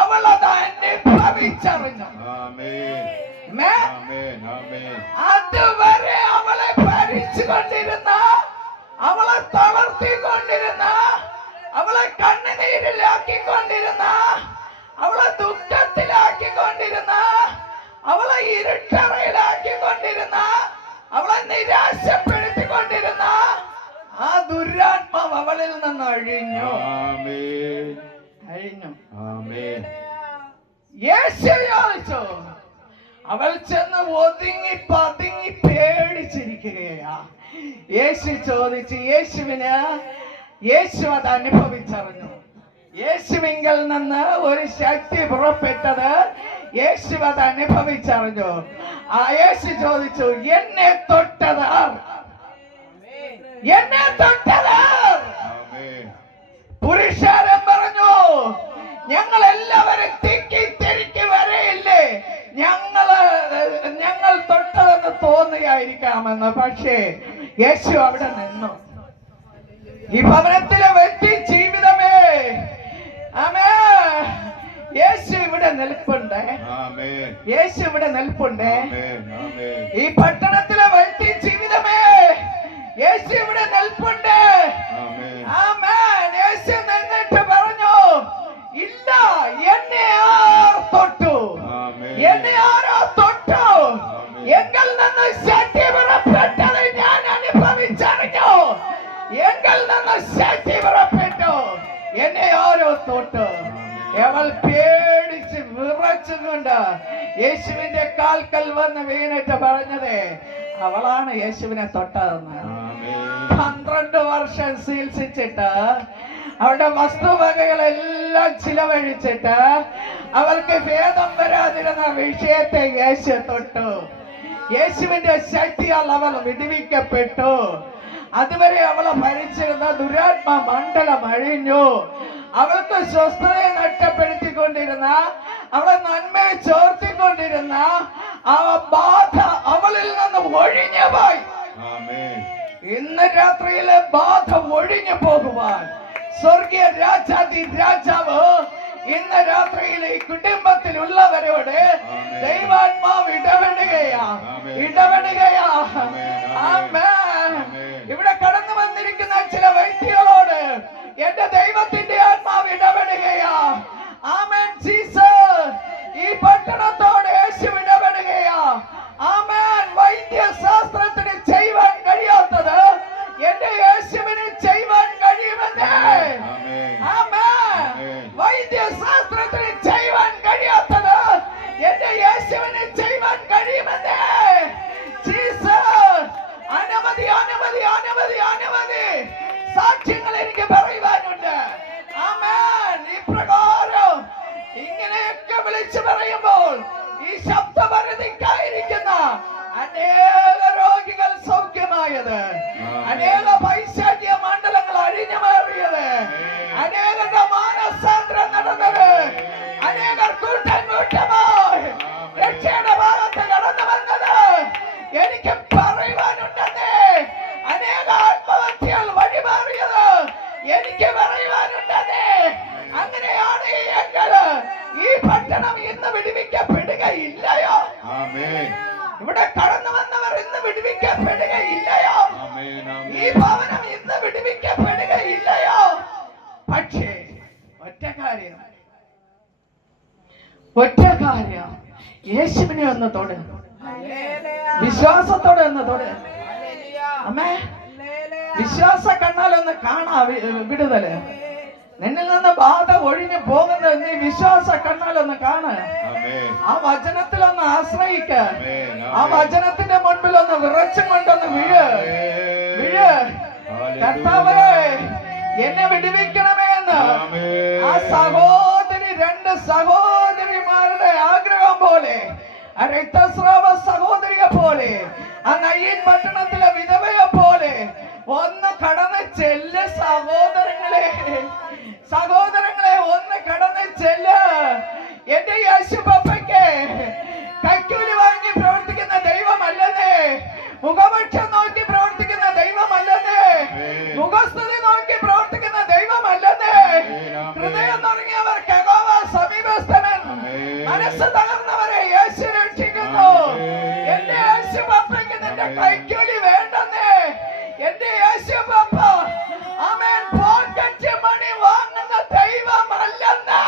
അവൾ അത് അനുഭവിച്ചറിഞ്ഞു. ആമേൻ. മേ- ആമേൻ. ആമേൻ. അതുവരെ അവളെ ഭരിച്ചുകൊണ്ടിരുന്ന, അവളെ തളർത്തിക്കൊണ്ടിരുന്ന, അവളെ കണ്ണുനീരിലാക്കിക്കൊണ്ടിരുന്ന, അവളെ ദുഃഖത്തിലാക്കിക്കൊണ്ടിരുന്ന, അവളെ ഇരുട്ടറയിലാക്കിക്കൊണ്ടിരുന്ന, അവളെ നിരാശപ്പെടുത്തിക്കൊണ്ടിരുന്ന ആ ദുരാത്മാവ് അവളിൽ നിന്ന് അഴിഞ്ഞു. ആമേൻ. അഴിഞ്ഞു. ആമേൻ. യേശു ചോദിച്ചു. അവൾ ചെന്ന് ഒതുങ്ങി പതുങ്ങി പേടിച്ചിരിക്കുകയാ. യേശു ചോദിച്ചു. യേശു അത് അനുഭവിച്ചറിഞ്ഞു. യേശുവിങ്കൽ നിന്ന് ഒരു ശക്തി പുറപ്പെട്ടത് യേശു അത് അനുഭവിച്ചറിഞ്ഞു. ആ യേശു ചോദിച്ചു, എന്നെ തൊട്ടതാർ? എന്നെ തൊട്ടതാർ? ആമേൻ. പുരുഷാരം പറഞ്ഞു, ഞങ്ങൾ എല്ലാവരും തിക്കി തിരിക്കി വരെയില്ലേ, ഞങ്ങൾ തൊട്ടതെന്ന് തോന്നുകയായിരിക്കാമെന്ന്. പക്ഷേ യേശു അവിടെ നിന്നു. ഈ ഭവനത്തിലെ വ്യക്തി ജീവിതമേ, ആമേ, യേശു ഇവിടെ നിൽപ്പുണ്ട്. ആമേൻ. യേശു ഇവിടെ നിൽപ്പുണ്ട്. ആമേൻ. ആമേൻ. ഈ പട്ടണത്തിലെ വ്യക്തി ജീവിതമേ, യേശു ഇവിടെ നിൽപ്പുണ്ട്. ആമേൻ. ആമേൻ. യേശു നിന്നിട്ട് പറഞ്ഞു, ഇല്ല, എന്നെ ആർ തൊട്ടു? ആമേൻ. എന്നെ ആരോ തൊട്ടു? എങ്കിൽ നിന്ന് ശക്തി പുറപ്പെട്ടത് ഞാൻ അനുഭവിച്ചറിഞ്ഞു. എങ്കിൽ നിന്ന് ശക്തി പുറപ്പെട്ടു. എന്നെ ആരോ പ്രകാരം തൊട്ട് അവൾ പേടിച്ച് വിറച്ചുകൊണ്ട് യേശുവിന്റെ കാൽക്കൽ വന്ന് വീണിട്ട് പറഞ്ഞത് അവളാണ് യേശുവിനെ തൊട്ടതെന്ന്. 12 വർഷം ചികിത്സിച്ചിട്ട് അവളുടെ വസ്തുവകകളെല്ലാം ചിലവഴിച്ചിട്ട് അവൾക്ക് ഭേദം വരാതിരുന്ന വിഷയത്തെ യേശു തൊട്ടു. യേശുവിന്റെ ശക്തിയാൽ അവൾ വിടുവിക്കപ്പെട്ടു. അതുവരെ അവളെ ഭരിച്ചിരുന്ന ദുരാത്മ മണ്ഡലം അഴിഞ്ഞു. അവൾക്ക് സ്വസ്ഥതയെ നഷ്ടപ്പെടുത്തിക്കൊണ്ടിരുന്ന, അവളെ നന്മയെ ചോർത്തിക്കൊണ്ടിരുന്ന ആ ബാധ അവളിൽ നിന്ന് ഒഴിഞ്ഞു പോയി. ഇന്ന് രാത്രിയിലെ ബാധ ഒഴിഞ്ഞു പോകുവാൻ സ്വർഗീയ രാജാതി രാജാവ് ഇന്ന് രാത്രിയിൽ ഈ കുടുംബത്തിലുള്ളവരോട് ദൈവാത്മാവ് ഇടപെടുകയാ. ആമേൻ. ഇവിടെ കടന്നു വന്നിരിക്കുന്ന ചില വ്യക്തികളോട് എന്റെ ദൈവത്തിന്റെ ആത്മാവ് ഇടപെടുകയാ. ആമേൻ ജീസസ്. ഈ പട്ടണത്തോട് യേശു ഇടപെടുകയാ. ആമേൻ. വൈദ്യശാസ്ത്രത്തിന് ചെയ്യുവാൻ കഴിയാത്തത് എന്റെ യേശുവിന് ചെയ്യുവാൻ കഴിയുമെന്നേ. ആമേൻ. വൈദ്യശാസ്ത്രത്തിന് ചെയ്യുവാൻ കഴിയാത്തത് എന്റെ യേശുവിന് ചെയ്യുവാൻ കഴിയുമെന്നേ. ജീസസ്. അനവധി അനവധി അനവധി അനവധി സാക്ഷ്യങ്ങൾ എനിക്ക് പറയുവാനുണ്ട്. ആമേൻ. ഇപ്രകാരം ഇങ്ങനെയൊക്കെ വിളിച്ചു പറയുമ്പോൾ ഈ ശബ്ദപരിധിക്കായിരിക്കുന്ന അനേക രോഗികൾ സൗഖ്യമായത്, അനേക പൈശാചിക മണ്ഡലങ്ങൾ അഴിഞ്ഞു മാറിയത്, അനേകരുടെ മാനസാന്തരം നടന്നത്, അനേകർ കൂട്ടം കൂട്ടമായി രക്ഷയുടെ ഭാഗത്ത് കടന്നു വന്നത് എനിക്ക് പറയുവാനുണ്ടെന്നേ. അനേക ആത്മഹത്യകൾ വഴിമാറിയത് എനിക്ക് പറയുവാനുണ്ടെന്നേ. അങ്ങനെയാണ് എങ്കിൽ ഈ പട്ടണം ഇന്ന് വിടുവിക്കപ്പെടുകയില്ലയോ? ഇവിടെ കടന്നു വന്നവർ ഇന്ന് വിടുവിക്കപ്പെടുകയില്ലയോ? ഈ ഭവനം ഇന്ന് വിടുവിക്കപ്പെടുകയില്ലയോ? പക്ഷേ ഒറ്റ കാര്യം, യേശുവിനെ ഒന്ന് തൊട്, വിശ്വാസത്തോടെ ഒന്ന് തൊട്. അമ്മേ, വിശ്വാസ കണ്ണാലൊന്ന് കാണാ വിടുതല്. നിന്നിൽ നിന്ന് ബാധ ഒഴിഞ്ഞു പോകുന്നത് നീ വിശ്വാസ കണ്ണാലൊന്ന് കാണ്. ആ വചനത്തിലൊന്ന് ആശ്രയിക്ക. ആ വചനത്തിന്റെ മുൻപിൽ ഒന്ന് വിറച്ചും കൊണ്ടൊന്ന് വീഴ്. കർത്താവേ, എന്നെ വിടുവിക്കണമേ എന്ന് ആ സഹോദരി, 2 സഹോദരിമാരുടെ ആഗ്രഹം പോലെ, ആ രക്തസ്രാവ സഹോദരിയെ പോലെ, ആ നയ്യീൻ പട്ടണത്തിലെ വിധവയെ പോലെ ഒന്ന് കടന്ന് ചെല്ല്. സഹോദരങ്ങളെ ഒന്ന് കടന്ന് ചെല്ല്. എന്റെ യേശുപ്പയ്ക്ക് കൈക്കൂലി വാങ്ങി പ്രവർത്തിക്കുന്ന ദൈവമല്ലെന്നേ. മുഖപക്ഷം നോക്കി പ്രവർത്തിക്കുന്ന ദൈവമല്ലെന്നേ. മുഖസ്തുതി നോക്കി പ്രവർത്തിക്കുന്ന ദൈവമല്ലെന്നേ. ഹൃദയം തുടങ്ങിയവർക്ക് യഹോവ സമീപസ്ഥനൻ. മനസ്സ് തകർന്നവരെ യേശു രക്ഷിക്കുന്നു. എന്റെ യേശുപ്പയ്ക്ക് നിന്റെ കൈക്കൂലി വേണ്ടെന്നേ. എന്റെ യേശുപ്പ ആമേൻ പോക്കറ്റ് മണി വാങ്ങുന്ന ദൈവമല്ലെന്ന്.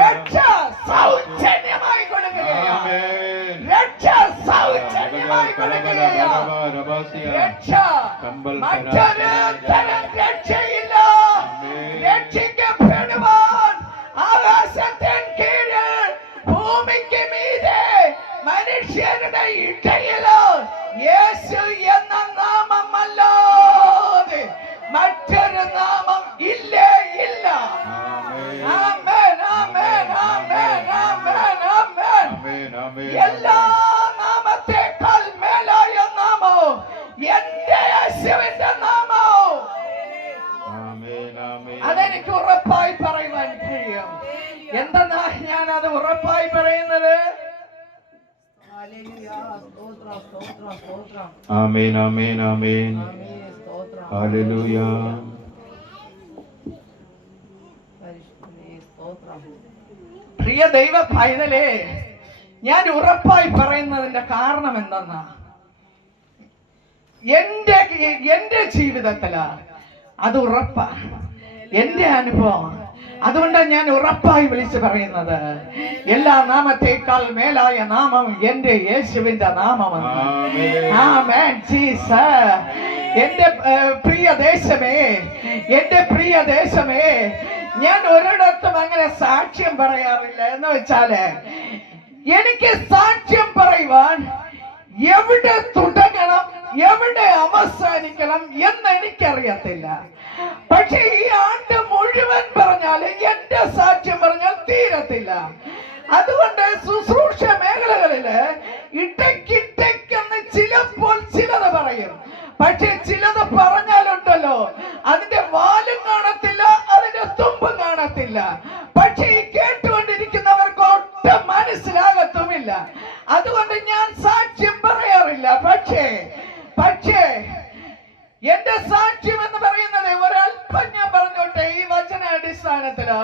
രക്ഷ സൗജന്യമായി കൊടുക്കുകയാണ്. രക്ഷ സൗജന്യമായി കൊടുക്കുകയാണ്. രക്ഷ മറ്റൊരു തരം രക്ഷയില്ല. രക്ഷിക്കപ്പെടുവാൻ ആകാശത്തിൻ കീഴിൽ ഭൂമിക്ക് മീതെ മനുഷ്യരുടെ ഇടയിലോ യേശു എന്ന നാമമല്ലാതെ മറ്റൊരു നാമം ഇല്ലേ ഇല്ല. ആമേൻ, ആമേൻ, ആമേൻ, ആമേൻ, ആമേൻ. എല്ലാ നാമത്തെക്കാൾ മേലായ നാമോ എന്റെ യേശുവിന്റെ നാമോ. അതെനിക്ക് ഉറപ്പായി പറയുവാൻ കഴിയും. എന്തെന്നാ ഞാൻ അത് ഉറപ്പായി പറയുന്നത്? ആമേൻ, ആമേൻ, ആമേൻ. ഹല്ലേലൂയ. പ്രിയ ദൈവ പൈതലേ, ഞാൻ ഉറപ്പായി പറയുന്നതിന്റെ കാരണം എന്തെന്നാ, എന്റെ ജീവിതത്തില് അത് ഉറപ്പാ. എന്റെ അനുഭവം അതുകൊണ്ടാണ് ഞാൻ ഉറപ്പായി വിളിച്ചു പറയുന്നത്, എല്ലാ നാമത്തേക്കാൾ മേലായ നാമം എന്റെ യേശുവിന്റെ നാമമാണ്. ആമേൻ ജീസസ്. എന്റെ പ്രിയ ദേശമേ, എന്റെ പ്രിയ ദേശമേ, ഞാൻ ഒരിടത്തും അങ്ങനെ സാക്ഷ്യം പറയാറില്ല. എന്ന് വെച്ചാല് എനിക്ക് സാക്ഷ്യം പറയുവാൻ എവിടെ തുടങ്ങണം എവിടെ അവസാനിക്കണം എന്ന് എനിക്കറിയത്തില്ല. പക്ഷെ ഈ ആണ്ട് മുഴുവൻ പറഞ്ഞാല് എന്റെ സാക്ഷ്യം പറഞ്ഞാൽ തീരത്തില്ല. അതുകൊണ്ട് ശുശ്രൂഷ മേഖലകളില് ഇടയ്ക്കിടയ്ക്കെന്ന് ചിലപ്പോൾ ചിലത് പറയും. പക്ഷെ ചിലത് പറഞ്ഞാലുണ്ടല്ലോ അതിന്റെ വാലും കാണത്തില്ല, അതിന്റെ തുമ്പും കാണത്തില്ല. പക്ഷെ ഈ കേട്ടുകൊണ്ടിരിക്കുന്നവർക്ക് ഒട്ടും മനസ്സിലാകത്തുമില്ല. അതുകൊണ്ട് ഞാൻ സാക്ഷ്യം പറയാറില്ല. പക്ഷേ എന്റെ സാക്ഷ്യം എന്ന് പറയുന്നത് ഒരല്പം ഞാൻ പറഞ്ഞോട്ടെ. ഈ വചന അടിസ്ഥാനത്തില്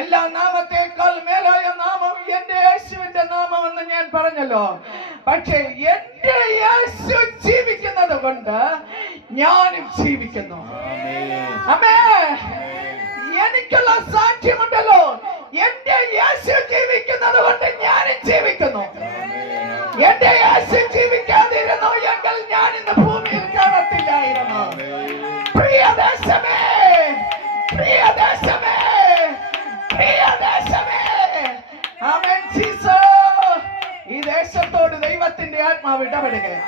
എല്ലാ നാമത്തേക്കാൾ മേലായ നാമം എന്റെ യേശുവിന്റെ നാമമെന്ന് ഞാൻ പറഞ്ഞല്ലോ. പക്ഷേ എന്റെ യേശു ജീവിക്കുന്നത് കൊണ്ട് ഞാനും ജീവിക്കുന്നു. ആമേൻ. എനിക്കുള്ള സാക്ഷ്യമുണ്ടല്ലോ, എന്റെ യേശു ജീവിക്കുന്നത് കൊണ്ട് ഞാനും ജീവിക്കുന്നു. എന്റെ യേശു ജീവിക്കാതിരുന്നു എങ്കിൽ ഞാൻ ഇന്ന് ഭൂമിയിൽ കാണത്തില്ലായിരുന്നു. പ്രിയദേശമേ, പ്രിയദേശമേ, പ്രിയദേശമേ. ആമേൻ ജീസസ്. ഈ ദേശത്തോട് ദൈവത്തിന്റെ ആത്മാവ് ഇടപെടുകയാണ്.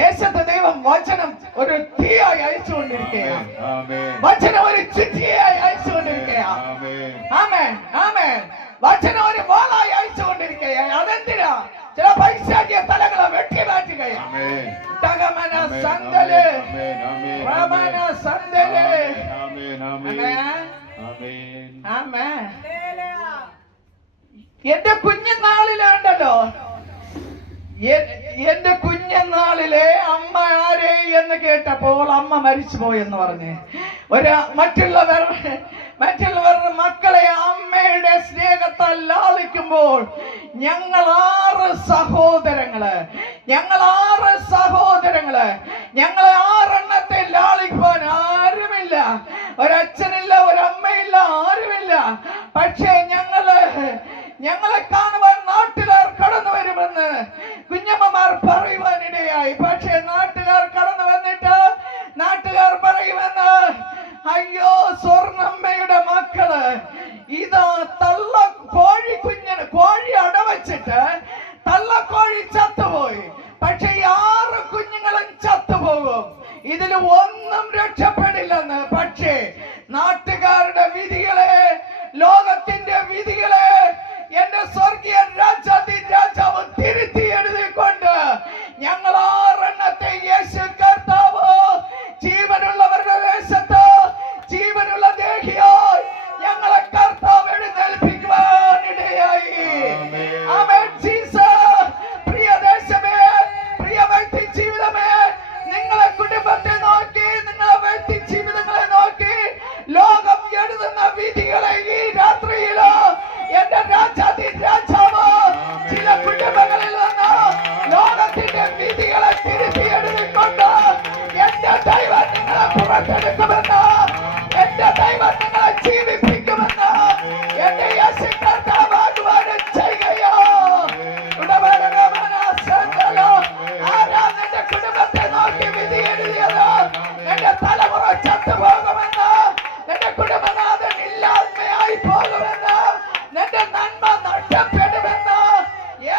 ദേശത്ത് ദൈവം വചനം ഒരു തീയായി അയച്ചുകൊണ്ടിരിക്കുകയാണ്. വചനം ഒരു ചുറ്റിയായി അയച്ചുകൊണ്ടിരിക്കുകയാണ്. ആമേൻ, ആമേൻ. വചനം ഒരു വാളായി അയച്ചുകൊണ്ടിരിക്കുകയാണ്. അതെന്തിനാ? ചില പൈശാചിക തലങ്ങളെ വെട്ടി മാറ്റുകയാണ്. തകമന സന്തല്, പ്രമന സന്തല്. ആമേൻ. എന്റെ കുഞ്ഞുനാളിലുണ്ടല്ലോ, എന്റെ കുഞ്ഞുനാളിലെ അമ്മ ആരെ എന്ന് കേട്ടപ്പോൾ അമ്മ മരിച്ചു പോയെന്ന് പറഞ്ഞ് മറ്റുള്ളവരുടെ മക്കളെ അമ്മയുടെ സ്നേഹത്താൽ ലാളിക്കുമ്പോൾ ഞങ്ങൾ 6 സഹോദരങ്ങള്, ഞങ്ങളെ 6 എണ്ണത്തെ ലാളിക്കുവാൻ ആരുമില്ല. ഒരച്ഛനില്ല, ഒരമ്മയില്ല, ആരുമില്ല. പക്ഷേ ഞങ്ങളെ കാണുവാൻ നാട്ടുകാർ കടന്നു വരുമെന്ന് കുഞ്ഞമ്മമാർ പറയുവാനിടയായി. പക്ഷേ നാട്ടുകാർ കടന്നു വന്നിട്ട് നാട്ടുകാർ പറയുമെന്ന്, അയ്യോ സ്വർണ്ണമ്മയുടെ മക്കള് ഇതാ തള്ള കോഴി അടവച്ചിട്ട് തള്ളക്കോഴി ചത്തുപോയി. പക്ഷെ ഈ 6 കുഞ്ഞുങ്ങളും ചത്തുപോകും, ഇതിൽ ഒന്നും രക്ഷപ്പെടില്ലെന്ന്. പക്ഷേ നാട്ടുകാരുടെ വിധികളെ, ലോകത്തിന്റെ വിധികളെ എന്റെ സ്വർഗീയ രാജാവ് തിരുത്തി എഴുതിക്കൊണ്ട് ഞങ്ങൾ 6 എണ്ണത്തെ യേശു കർത്താവ് ജീവനുള്ളവരുടെ ദേശത്ത് ജീവനുള്ള ദേഹിയായി ഞങ്ങളെ കർത്താവ് എഴുന്നേൽപ്പിക്കുവാനിടയായി. ആമേൻ ജീസസ്. പ്രിയ ദേശമേ, പ്രിയ വ്യക്തി ജീവിതമേ, നിങ്ങളെ കുടുംബത്തെ നോക്കി, നിങ്ങളെ വ്യക്തി ജീവിതങ്ങളെ നോക്കി ലോകം എഴുതുന്ന വിധികളെ ഈ രാത്രിയില് എന്റെ രാജാവ് ചില കുടുംബങ്ങളിൽ നിന്ന് ലോകത്തിന്റെ വിധികളെ തിരുത്തി എഴുതിക്കൊണ്ട് എന്റെ ദൈവം നിങ്ങളെ പുറത്തെടുക്കുമെന്ന്, എന്റെ ദൈവം നിങ്ങളെ ജീവിപ്പിക്കുമെന്ന് എന്റെ യേശു കർത്താവ് വാഗ്ദാനം ചെയ്യുകയോ. ആരാ നിന്റെ കുടുംബത്തെ നോക്കി വിധി എഴുതിയത്? നിന്റെ തലമുറ ചത്തുപോകുമെന്ന്, നിന്റെ കുടുംബനാഥൻ ഇല്ലായ്മയായി പോകുമെന്ന്, നിന്റെ നന്മ നഷ്ടപ്പെടുമെന്ന്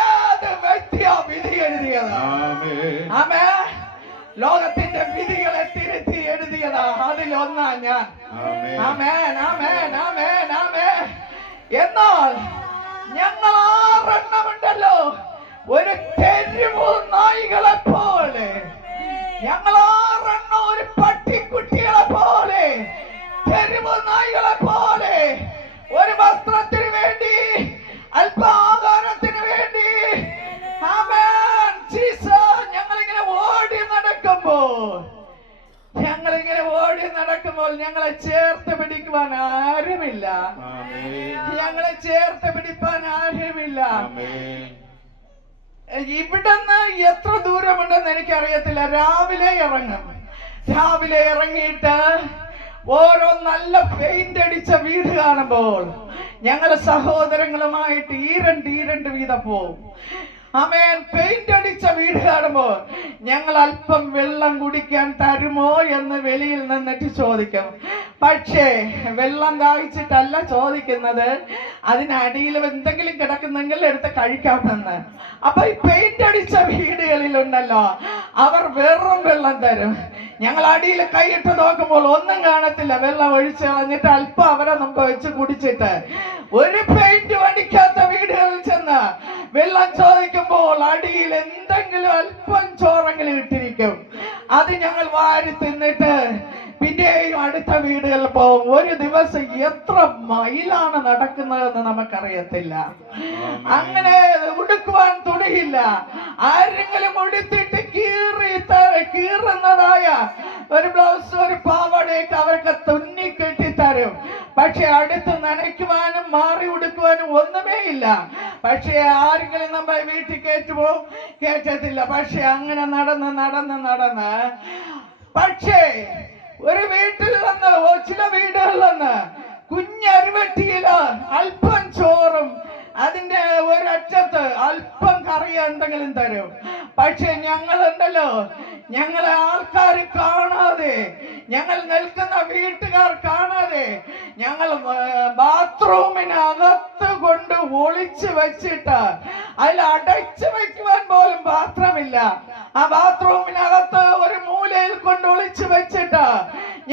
ഏത് വ്യക്തിയാ വിധി എഴുതിയത്? ആമേൻ. ലോകത്തിന്റെ വിധികളെ തിരുത്തി എഴുതിയതാ, അതിലൊന്നാ ഞാൻ. ആമേൻ, ആമേൻ, ആമേൻ, ആമേൻ. എന്നാൽ ഞങ്ങൾ 6 എണ്ണമുണ്ടല്ലോ, ഒരു തെരുവു നായികളെ പോലെ, ഞങ്ങൾ 6 എണ്ണം ഒരു പട്ടിക്കുട്ടികളെ പോലെ, തെരുവു നായികളെ പോലെ, ഒരു വസ്ത്രത്തിന് വേണ്ടി, അല്പാഹാരത്തിന് വേണ്ടി, ആമേൻ ജീസസ്, ഞങ്ങളിങ്ങനെ ഓടി നടക്കുമ്പോൾ ഞങ്ങളെ ചേർത്ത് പിടിക്കുവാൻ ആരുമില്ല. ഞങ്ങളെ ചേർത്ത് പിടിപ്പാൻ ആരുമില്ല. ഇവിടുന്ന് എത്ര ദൂരമുണ്ടെന്ന് എനിക്കറിയത്തില്ല. രാവിലെ ഇറങ്ങിയിട്ട് ഓരോ നല്ല പെയിന്റ് അടിച്ച വീട് കാണുമ്പോൾ ഞങ്ങൾ സഹോദരങ്ങളുമായിട്ട് ഈരണ്ട് വീതം പോവും. ആമേൻ. പെയിന്റ് അടിച്ച വീട് കാണുമ്പോൾ ഞങ്ങൾ അല്പം വെള്ളം കുടിക്കാൻ തരുമോ എന്ന് വെളിയിൽ നിന്നിട്ട് ചോദിക്കും. പക്ഷേ വെള്ളം ദാഹിച്ചിട്ടല്ല ചോദിക്കുന്നത്, അതിനടിയിൽ എന്തെങ്കിലും കിടക്കുന്നെങ്കിൽ എടുത്ത് കഴിക്കാമെന്ന്. അപ്പൊ ഈ പെയിന്റ് അടിച്ച വീടുകളിലുണ്ടല്ലോ, അവർ വെറും വെള്ളം തരും. ഞങ്ങൾ അടിയിൽ കൈയിട്ട് നോക്കുമ്പോൾ ഒന്നും കാണത്തില്ല. വെള്ളം ഒഴിച്ച് കളഞ്ഞിട്ട് അല്പം അവരെ മുമ്പ് വെച്ച് കുടിച്ചിട്ട് ഒരു പെയിന്റ് അടിക്കാത്ത വീടുകളിൽ ചെന്ന് വെള്ളം ചോദിക്കുമ്പോൾ അടിയിൽ എന്തെങ്കിലും അല്പം ചോറെങ്കിലും ഇട്ടിരിക്കും. അത് ഞങ്ങൾ വാരി തിന്നിട്ട് പിന്നെയും അടുത്ത വീടുകളിൽ പോകും. ഒരു ദിവസം എത്ര മൈലാണ് നടക്കുന്നതെന്ന് നമുക്കറിയത്തില്ല. അങ്ങനെ ഉടുക്കുവാൻ തുണിയില്ല. ആരെങ്കിലും ഉടുത്തിട്ട് കീറുന്നതായ ഒരു ബ്ലൗസ്, ഒരു പാവാടയൊക്കെ അവർക്ക് തുന്നി കെട്ടിത്തരും. പക്ഷെ അടുത്ത് നനയ്ക്കുവാനും മാറി ഉടുക്കുവാനും ഒന്നുമേ ഇല്ല. പക്ഷെ ആരെങ്കിലും നമ്മൾ വീട്ടിൽ കയറ്റുമോ? കയറ്റത്തില്ല. പക്ഷെ അങ്ങനെ നടന്ന് പക്ഷേ ഒരു വീട്ടിൽ നിന്ന്, ചില വീടുകളിൽ നിന്ന് കുഞ്ഞരുവട്ടിയില് അല്പം ചോറും അതിന്റെ ഒരറ്റത്ത് അല്പം കറി എന്തെങ്കിലും തരും. പക്ഷെ ഞങ്ങളുണ്ടല്ലോ, ഞങ്ങളെ ആൾക്കാർ കാണാതെ, ഞങ്ങൾ നിൽക്കുന്ന വീട്ടുകാർ കാണാതെ ഞങ്ങൾ ബാത്റൂമിനകത്ത് കൊണ്ട് ഒളിച്ചു വെച്ചിട്ട്, അതിൽ അടച്ചു വെക്കുവാൻ പോലും പാത്രമില്ല, ആ ബാത്റൂമിനകത്ത് ഒരു മൂലയിൽ കൊണ്ട് ഒളിച്ചു വെച്ചിട്ട്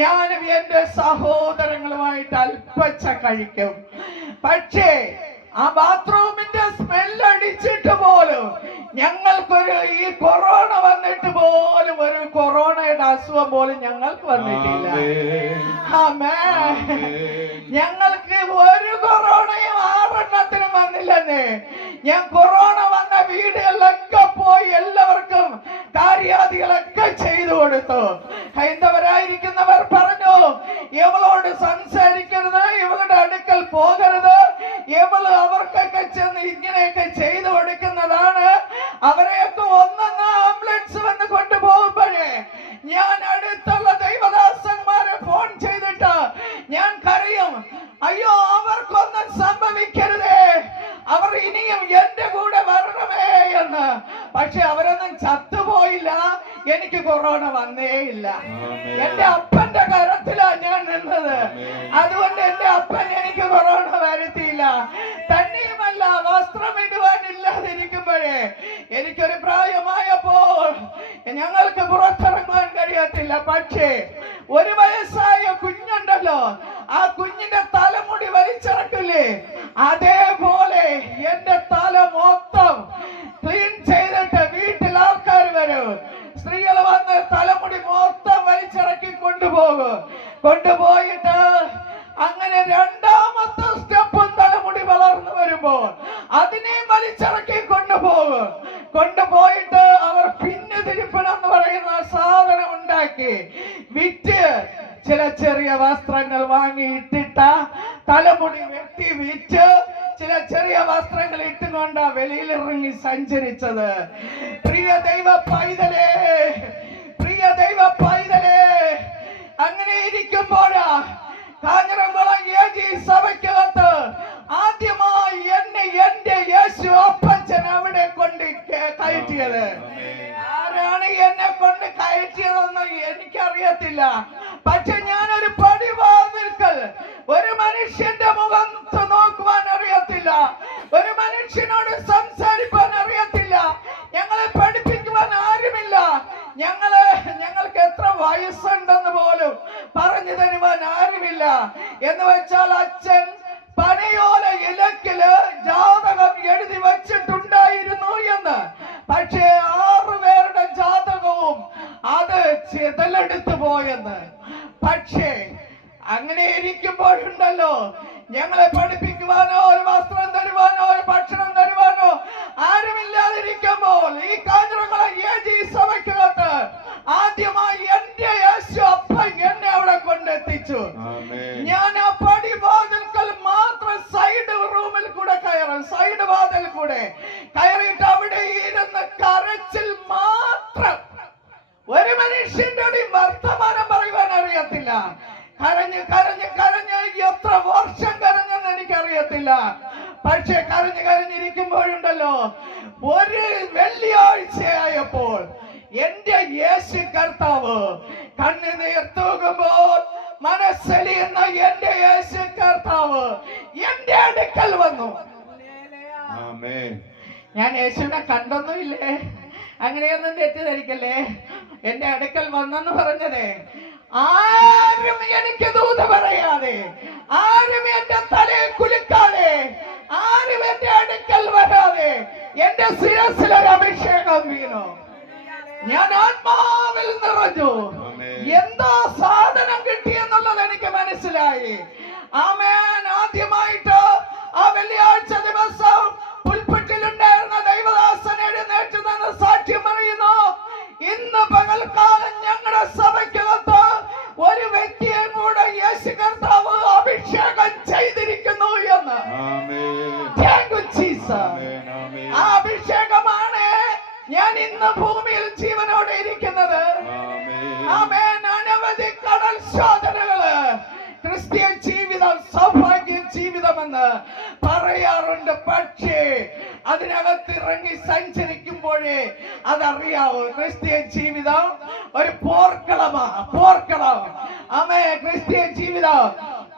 ഞാനും എന്റെ സഹോദരങ്ങളുമായിട്ട് അല്പച്ച കഴിക്കും. പക്ഷേ ആ ബാത്റൂമിന്റെ സ്മെല്ലടിച്ചിട്ട് പോലും ഞങ്ങൾക്കൊരു, ഈ കൊറോണ വന്നിട്ട് പോലും ഒരു കൊറോണയുടെ അസുഖം പോലും ഞങ്ങൾക്ക് വന്നിട്ടില്ല. ആമേൻ. ഞങ്ങൾക്ക് ഒരു കൊറോണയും 6 വന്നില്ലെന്നേ. ഞാൻ കൊറോണ വന്ന വീടുകളിലൊക്കെ പോയി എല്ലാവർക്കും കാര്യാദികളൊക്കെ ചെയ്തു കൊടുത്തു. ഹൈന്ദവരായിരിക്കുന്നവർ പറഞ്ഞു, ഇവളോട് സംസാരിക്കരുത്, ഇവളുടെ അടുക്കൽ പോകരുത്, ഇവള് അവർക്കൊക്കെ ചെന്ന് ഇങ്ങനെയൊക്കെ ചെയ്തു കൊടുക്കുന്നതാണ്. അവരെയൊക്കെ ഒന്നൊന്ന് ആംബുലൻസ് വന്ന് കൊണ്ടുപോകുമ്പോഴേ ഞാൻ അടുത്തുള്ള ദൈവദാസന്മാരെ ഫോൺ ചെയ്തിട്ട് ഞാൻ കരയും, അയ്യോ അവർക്കൊന്നും സംഭവിക്കരുതേ, അവർ ഇനിയും എന്റെ കൂടെ വരണമേ എന്ന്. പക്ഷെ അവരൊന്നും ചത്തുപോയില്ല, എനിക്ക് കൊറോണ വന്നേയില്ല. എന്റെ അപ്പന്റെ കരത്തിലാ ഞാൻ നിന്നത്. അതുകൊണ്ട് എന്റെ അപ്പൻ എനിക്ക് കൊറോണ വരുത്തിയില്ല. തന്നെയുമല്ല, വസ്ത്രമിടുവാനില്ലാതിരിക്കുമ്പോഴേ എനിക്കൊരു പ്രായമായപ്പോൾ ഞങ്ങൾക്ക് പുറത്തിറങ്ങാൻ കഴിയത്തില്ല. പക്ഷേ 1 വയസ്സായ കുഞ്ഞുണ്ടല്ലോ, ആ കുഞ്ഞിന്റെ തലമുടി വലിച്ചിറക്കില്ലേ, അതേപോലെ എന്റെ തല മൊത്തം ക്ലീൻ ചെയ്തിട്ട് വീട്ടിൽ ആൾക്കാർ വരും. സ്ത്രീകൾ വന്ന് തലമുടി മൊത്തം വലിച്ചിറക്കി കൊണ്ടുപോയിട്ട് അങ്ങനെ 2ാമത്തെ സ്റ്റെപ്പും തലമുടി വളർന്നു വരുമ്പോൾ അതിനെയും വലിച്ചിറക്കി കൊണ്ടുപോയിട്ട് അവർ പിന്നുതിരിപ്പണം എന്ന് പറയുന്ന സാധനം ഉണ്ടാക്കി വിറ്റ് ചില ചെറിയ വസ്ത്രങ്ങൾ വാങ്ങി ഇട്ടിട്ട തലമുടി വെട്ടി വിറ്റ് ചില ചെറിയ വസ്ത്രങ്ങൾ ഇട്ടുകൊണ്ട് വെളിയിലിറങ്ങി സഞ്ചരിച്ചത്. പ്രിയ ദൈവ പൈതലേ, അങ്ങനെ ഇരിക്കുമ്പോഴാ കാഞ്ഞിരംകുളം AG സഭയ്ക്കകത്ത് ആദ്യമായി എന്റെ യേശു അപ്പച്ചൻ അവിടെ കൊണ്ട് കയറ്റിയത്. ആരാണ് എന്നെ കൊണ്ട് കയറ്റിയതെന്ന് എനിക്കറിയത്തില്ല. പക്ഷെ ഞാനൊരു പടിവാതിൽക്കൽ ഒരു മനുഷ്യന്റെ മുഖത്ത് നോക്കുവാൻ അറിയത്തില്ല, ഒരു മനുഷ്യനോട് സംസാരിക്കാൻ അറിയത്തില്ല, ഞങ്ങളെ പഠിപ്പിക്കുവാൻ ആരുമില്ല, ഞങ്ങൾക്ക് എത്ര വയസ്സുണ്ടെന്ന് പോലും പറഞ്ഞു തരുവാൻ ആരുമില്ല. എന്ന് വെച്ചാൽ അച്ഛൻ പനയോല ഇലക്കില് ജാതകം എഴുതി വച്ചിട്ടുണ്ടായിരുന്നു എന്ന്. പക്ഷേ 6 പേരുടെ ജാതകവും അത് ചിതലെടുത്തു പോയെന്ന്. പക്ഷേ അങ്ങനെ ഇരിക്കുമ്പോഴുണ്ടല്ലോ, ഞങ്ങളെ പഠിപ്പിക്കുവാനോ ഒരു വസ്ത്രം തരുവാനോ ഒരു ഭക്ഷണം തരുവാനോ ആരുമില്ലാതിരിക്കുമ്പോൾ ഈ കാഞ്ഞിരംകുളം AG സഭയ്ക്കകത്ത് ആദ്യമായി എന്റെ യേശു അപ്പൻ എന്നെ അവിടെ കൊണ്ടെത്തിച്ചു. ഞാൻ ആ പടിവാതിൽക്കൽ മാത്രം സൈഡ് റൂമിൽ കൂടെ കയറും, സൈഡ് വാതിൽ കൂടെ കയറിയിട്ട് അവിടെ ഇരുന്ന് കരച്ചിൽ മാത്രം. ഒരു മനുഷ്യന്റെ വർത്തമാനം പറയുവാൻ അറിയത്തില്ല. കരഞ്ഞ് കരഞ്ഞ് കരഞ്ഞ് എത്ര വർഷം കരഞ്ഞെന്ന് എനിക്കറിയത്തില്ല. പക്ഷെ കരഞ്ഞിരിക്കുമ്പോഴുണ്ടല്ലോ, ഒരു വെള്ളിയാഴ്ചയായപ്പോൾ എന്റെ യേശു കർത്താവ് കണ്ണുനീർ തൂകുമ്പോൾ മനസ്സലിയുന്ന എന്റെ യേശു കർത്താവ് എന്റെ അടുക്കൽ വന്നു. ഞാൻ യേശുവിനെ കണ്ടൊന്നുമില്ലേ, അങ്ങനെയൊന്നും തെറ്റിദ്ധരിക്കല്ലേ. എന്റെ അടുക്കൽ വന്നെന്ന് പറഞ്ഞതേ, ആരും എനിക്ക് ദൂത് പറയാതെ, ആരും എന്റെ തലയിൽ കുലുക്കാതെ, ആരും എന്റെ അടുക്കൽ വരാതെ എന്റെ ശിരസിലൊരു അഭിഷേകം വീണു. ഞാൻ ആത്മാവിൽ നിറഞ്ഞു. എന്തോ സാധനം കിട്ടിയെന്നുള്ളത് എനിക്ക് മനസ്സിലായി. ആമേൻ. ആദ്യമായിട്ട് ആ വെള്ളിയാഴ്ച ദിവസം പുൽപ്പറ്റിലുണ്ടായിരുന്ന ദൈവദാസൻ എഴുന്നേറ്റ് നിന്ന് സാക്ഷ്യം പറയുന്നു, ഇന്ന് പകൽക്കാലം ഞങ്ങളുടെ സഭയ്ക്കകത്ത് ഒരു വ്യക്തിയെ കൂടെ യേശു കർത്താവ് അഭിഷേകം ചെയ്തിരിക്കുന്നു എന്ന്. ആ അഭിഷേകമാണ് ഞാൻ ഇന്ന് ഭൂമിയിൽ ജീവനോടെ ഇരിക്കുന്നത്. ആമേൻ. അനവധി കടൽ ശോധനകള് ക്രിസ്ത്യൻ ജീവിതം സൗഭാഗ്യ ജീവിതമെന്ന് പറയാറുണ്ട്. പക്ഷേ അതിനകത്ത് ഇറങ്ങി സഞ്ചരിക്കുമ്പോഴേ അതറിയാവൂ, ക്രിസ്ത്യൻ ജീവിതം ഒരു പോർക്കളം. ആമേ. ക്രിസ്ത്യൻ ജീവിതം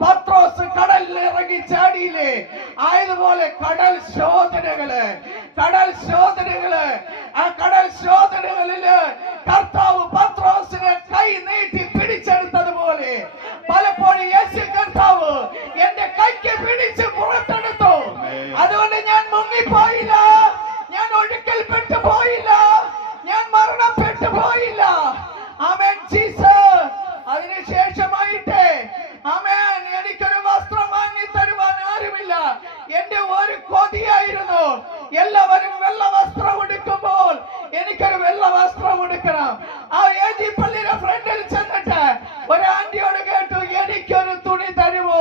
പത്രോസ് കടലിൽ ഇറങ്ങി ചാടിയില്ലേ, ആയതുപോലെ കടൽ ശോധനകള്. ആ കടൽ ശോധനകളില് കർത്താവ് പത്രോസിനെ കൈ നീട്ടി പിടിച്ചെടുത്തതുപോലെ പലപ്പോഴും യേശു കർത്താവ് എന്റെ കൈക്ക് പിടിച്ച് പുറത്തെടുത്തു. അതുകൊണ്ട് ഞാൻ മുങ്ങിപ്പോയില്ല, ഞാൻ ഒഴുക്കിൽ പെട്ടുപോയില്ല, ഞാൻ മരണപ്പെട്ടു പോയില്ല. ആമേൻ. ജീസസ്. അതിനുശേഷമായിട്ട് ആമേൻ, എനിക്കൊരു വസ്ത്രം വാങ്ങി തരുവാൻ ആരുമില്ല. എന്റെ ഒരു കൊതിയായിരുന്നു, എല്ലാവരും വെള്ള വസ്ത്രം ഉടുക്കുമ്പോൾ എനിക്കൊരു വെള്ള വസ്ത്രം ഉടുക്കണം. ആ AG പള്ളിയുടെ ഫ്രണ്ടിൽ ചെന്നിട്ട് ഒരു ആന്റിയോട് കേട്ടു, എനിക്കൊരു തുണി തരുമോ,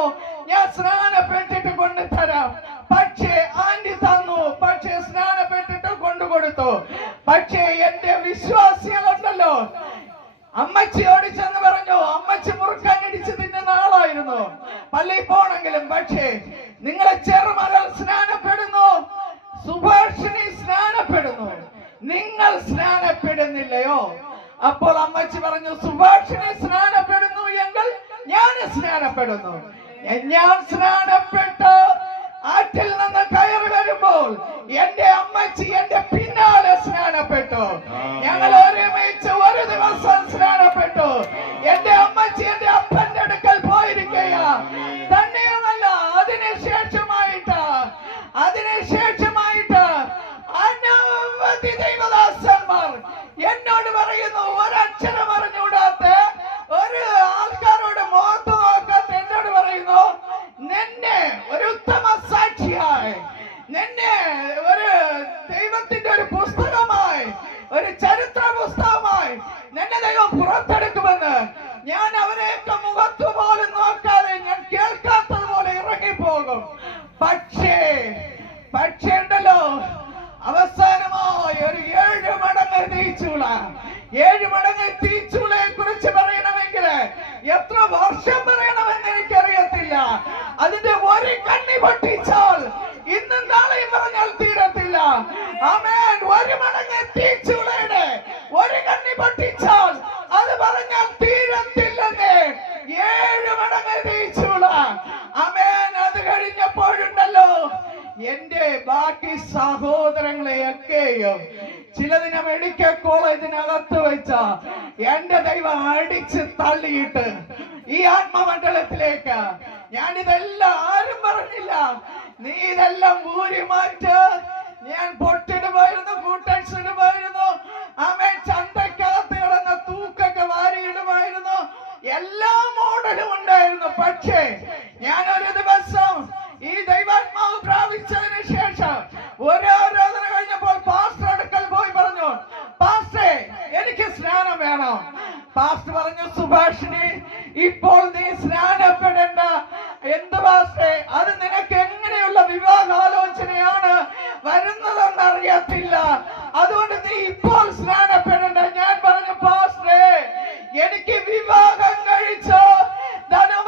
ഞാൻ സ്നാനപ്പെട്ടിട്ട് കൊണ്ടുതരാം. പക്ഷേ ആന്റി തന്നു, പക്ഷേ സ്നാനപ്പെട്ടിട്ട് കൊണ്ടുകൊടുത്തു. പക്ഷേ എന്റെ വിശ്വാസികളുണ്ടല്ലോ, അമ്മച്ചിയോട് ചെന്ന് പറഞ്ഞു, അമ്മച്ചി മുറുക്കാൻ ഇടിച്ച് തിന്നുന്ന ആളായിരുന്നു, പള്ളിയിൽ പോണെങ്കിലും. പക്ഷേ നിങ്ങളെ ചെറുമകൾ സ്നാനപ്പെടുന്നു, സുഭാഷിണി സ്നാനപ്പെടുന്നു, നിങ്ങൾ സ്നാനപ്പെടുന്നില്ലയോ? അപ്പോൾ അമ്മച്ചി പറഞ്ഞു, സുഭാഷിണി സ്നാനപ്പെടുന്നു എങ്കിൽ ഞാൻ സ്നാനപ്പെടുന്നു. ഞാൻ സ്നാനപ്പെട്ട് ആറ്റിൽ നിന്ന് കയറി വരുമ്പോൾ എന്റെ അമ്മച്ചി എന്റെ പിന്നാലെ സ്നാനപ്പെട്ടു. ഞങ്ങൾ ഒരുമിച്ച് ഒരു ദിവസം സ്നാനപ്പെട്ടു. എന്റെ അമ്മച്ചി എന്റെ അപ്പന്റെ അടുക്കൽ പോയിരിക്കുകയാ. തന്നെയുമല്ല, അതിനുശേഷമായിട്ട് അനവധി ദൈവദാസന്മാർ എന്നോട് പറയുന്നു, ഒരക്ഷരം അറിഞ്ഞുകൂടാത്ത ഒരു ആൾക്കാരോട് മുഖത്ത് നോക്കാത്ത എന്നോട് പറയുന്നു, നിന്നെ ഒരു ഉത്തമ സാക്ഷിയായി, നിന്നെ ഒരു ദൈവത്തിന്റെ ഒരു പുസ്തകമായി, ഒരു ചരിത്ര പുസ്തകമായി നിന്നെ ദൈവം പുറത്തെടുക്കുമെന്ന്. ഞാൻ അവരെയൊക്കെ മുഖത്ത് പോലും നോക്കാതെ, ഞാൻ കേൾക്കാത്തതുപോലെ ഇറങ്ങിപ്പോകും. പക്ഷേ ഉണ്ടല്ലോ, അവസാനമായി ഒരു 7 മടങ്ങ് തീച്ചൂളയെ കുറിച്ച് പറയണമെങ്കിൽ എത്ര വർഷം പറയണമെന്ന് എനിക്കറിയത്തില്ല. അതിന്റെ ഒരു കണ്ണി പൊട്ടിച്ചാൽ ഇന്നും നാളെയും പറഞ്ഞാൽ തീരത്തില്ല. ആമേൻ. 1 മടങ്ങ് തീച്ചൂളയുടെ ഒരു കണ്ണി പൊട്ടിച്ചാൽ അത് പറഞ്ഞാൽ തീരത്തില്ലെന്ന്. 7 മടങ്ങ് തീച്ചൂള. ആമേൻ. അത് കഴിഞ്ഞപ്പോഴുണ്ടല്ലോ, എന്റെ ബാക്കി സഹോദരങ്ങളെയൊക്കെയും ചിലതിനെ മെഡിക്കൽ കോളേജിനകത്ത് വെച്ച എന്റെ ദൈവം അടിച്ച് തള്ളിയിട്ട് ഈ ആത്മമണ്ഡലത്തിലേക്ക്. ഞാനിതെല്ലാം ആരും പറഞ്ഞില്ല, നീ ഇതെല്ലാം ഊരി മാറ്റ്. ഞാൻ പൊട്ടിടുമായിരുന്നു, കൂട്ടൻസിടുമായിരുന്നു, ആമേൻ. ചന്തക്കകത്ത് കിടന്ന തൂക്കൊക്കെ വാരിയിടുമായിരുന്നു, എല്ലാ മോഡലും ഉണ്ടായിരുന്നു. പക്ഷേ ഞാനൊരു ദിവസം ഈ ദൈവാത്മാവ് പ്രാപിച്ചതിന് ശേഷം ഒരു ആരാധന കഴിഞ്ഞപ്പോൾ പാസ്റ്റർ അടുക്കൽ പോയി പറഞ്ഞു, പാസ്റ്റേ എനിക്ക് സ്നാനം വേണം. പാസ്റ്റർ പറഞ്ഞു, സുഭാഷിണി ഇപ്പോൾ നീ സ്നാനപ്പെടേണ്ട. എന്ത് പാസ്റ്റേ? അത് നിനക്ക് എങ്ങനെയുള്ള വിവാഹാലോചനയാണ് വരുന്നതെന്ന് അറിയത്തില്ല, അതുകൊണ്ട് നീ ഇപ്പോൾ സ്നാനപ്പെടേണ്ട. ഞാൻ പറഞ്ഞു, പാസ്റ്റേ എനിക്ക് വിവാഹം കഴിച്ച് ധനം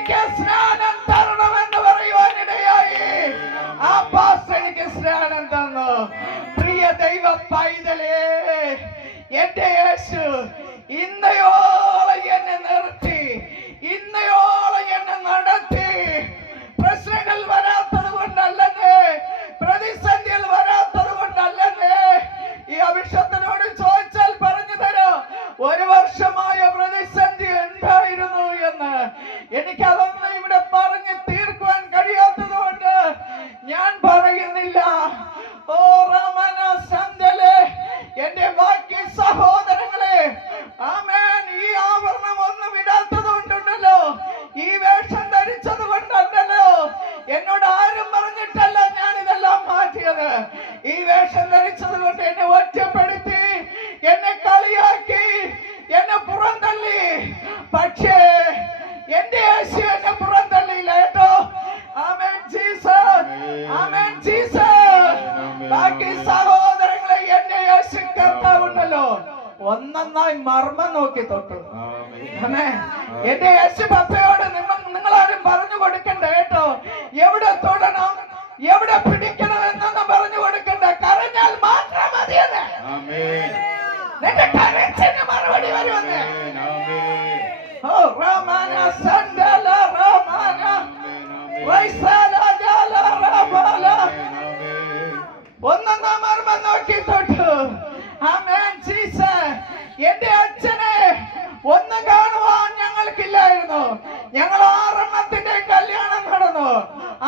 എനിക്ക് സ്നാനം തരണമെന്ന് പറയുവാനിടയായി. ആ പാസ്റ്റർ എനിക്ക് സ്നാനം തന്നു. പ്രിയ ദൈവ പൈതലേ, എന്റെ യേശു ഇന്നയോളം എന്നെ നിർത്തി, ഇന്നയോളം എന്നെ നടത്തി. പ്രശ്നങ്ങൾ വരാത്തത് കൊണ്ടല്ലേ, പ്രതിസന്ധികൾ വരാത്തത് കൊണ്ടല്ലേ. ഈ അഭിഷേകത്തിനോട് ചോദിച്ചാൽ പറഞ്ഞു തരാം, ഒരു വർഷമായ പ്രതിസന്ധി ഉണ്ടായിരുന്നു എന്ന്. എനിക്കതൊന്നും ഇവിടെ പറഞ്ഞ് തീർക്കുവാൻ കഴിയാത്തത് കൊണ്ട് ഞാൻ പറയുന്നില്ല. ഓ റമന സന്ധ്യലേ, എന്റെ ബാക്കി സഹോദരങ്ങളെ, ആമേൻ, ഈ ആവരണം ഒന്നും ഇടാത്തത് കൊണ്ടുണ്ടല്ലോ, ഈ വേഷം ധരിച്ചത് കൊണ്ടല്ലോ, എന്നോട് ആരും പറഞ്ഞിട്ടല്ല ഞാൻ ഇതെല്ലാം മാറ്റിയത്. ഈ വേഷം ധരിച്ചത് കൊണ്ട് എന്നെ ഒറ്റപ്പെടുത്തി, എന്നെ കളിയാക്കി, എന്നെ പുറന്തള്ളി. പക്ഷേ എന്റെ യേശു എന്നെ പുറന്തള്ളിയില്ല കേട്ടോ. ആമേൻ ജീസസ്, ആമേൻ ജീസസ്. ബാക്കി സഹോദരങ്ങളെ, എന്റെ യേശു കർത്താവുണ്ടല്ലോ, ഒന്നൊന്നായി മർമ്മം നോക്കി തൊട്ടു. ആമേൻ. എന്റെ യേശു പപ്പയോട് നിങ്ങളാരും പറഞ്ഞു കൊടുക്കണ്ട കേട്ടോ, എവിടെ തൊടണം, എവിടെ പിടിക്കണം എന്നൊന്നും പറഞ്ഞു കൊടുക്കണ്ട. കരഞ്ഞാൽ മാത്രം മതിയെന്ന്. നിന്റെ കരച്ചിന് മറുപടി വരുമെന്ന്. ഓ റമാന സന്ദല റമാന വൈസല ജല റബല. ഒന്നൊന്നാം മർമ്മം നോക്കി തൊട്ടു. ആമേൻ ജീസസ്. എന്റെ അച്ഛനെ ഒന്ന് കാണുവാൻ ഞങ്ങൾക്കില്ലായിരുന്നു. ഞങ്ങൾ 6 കല്യാണം നടന്നു.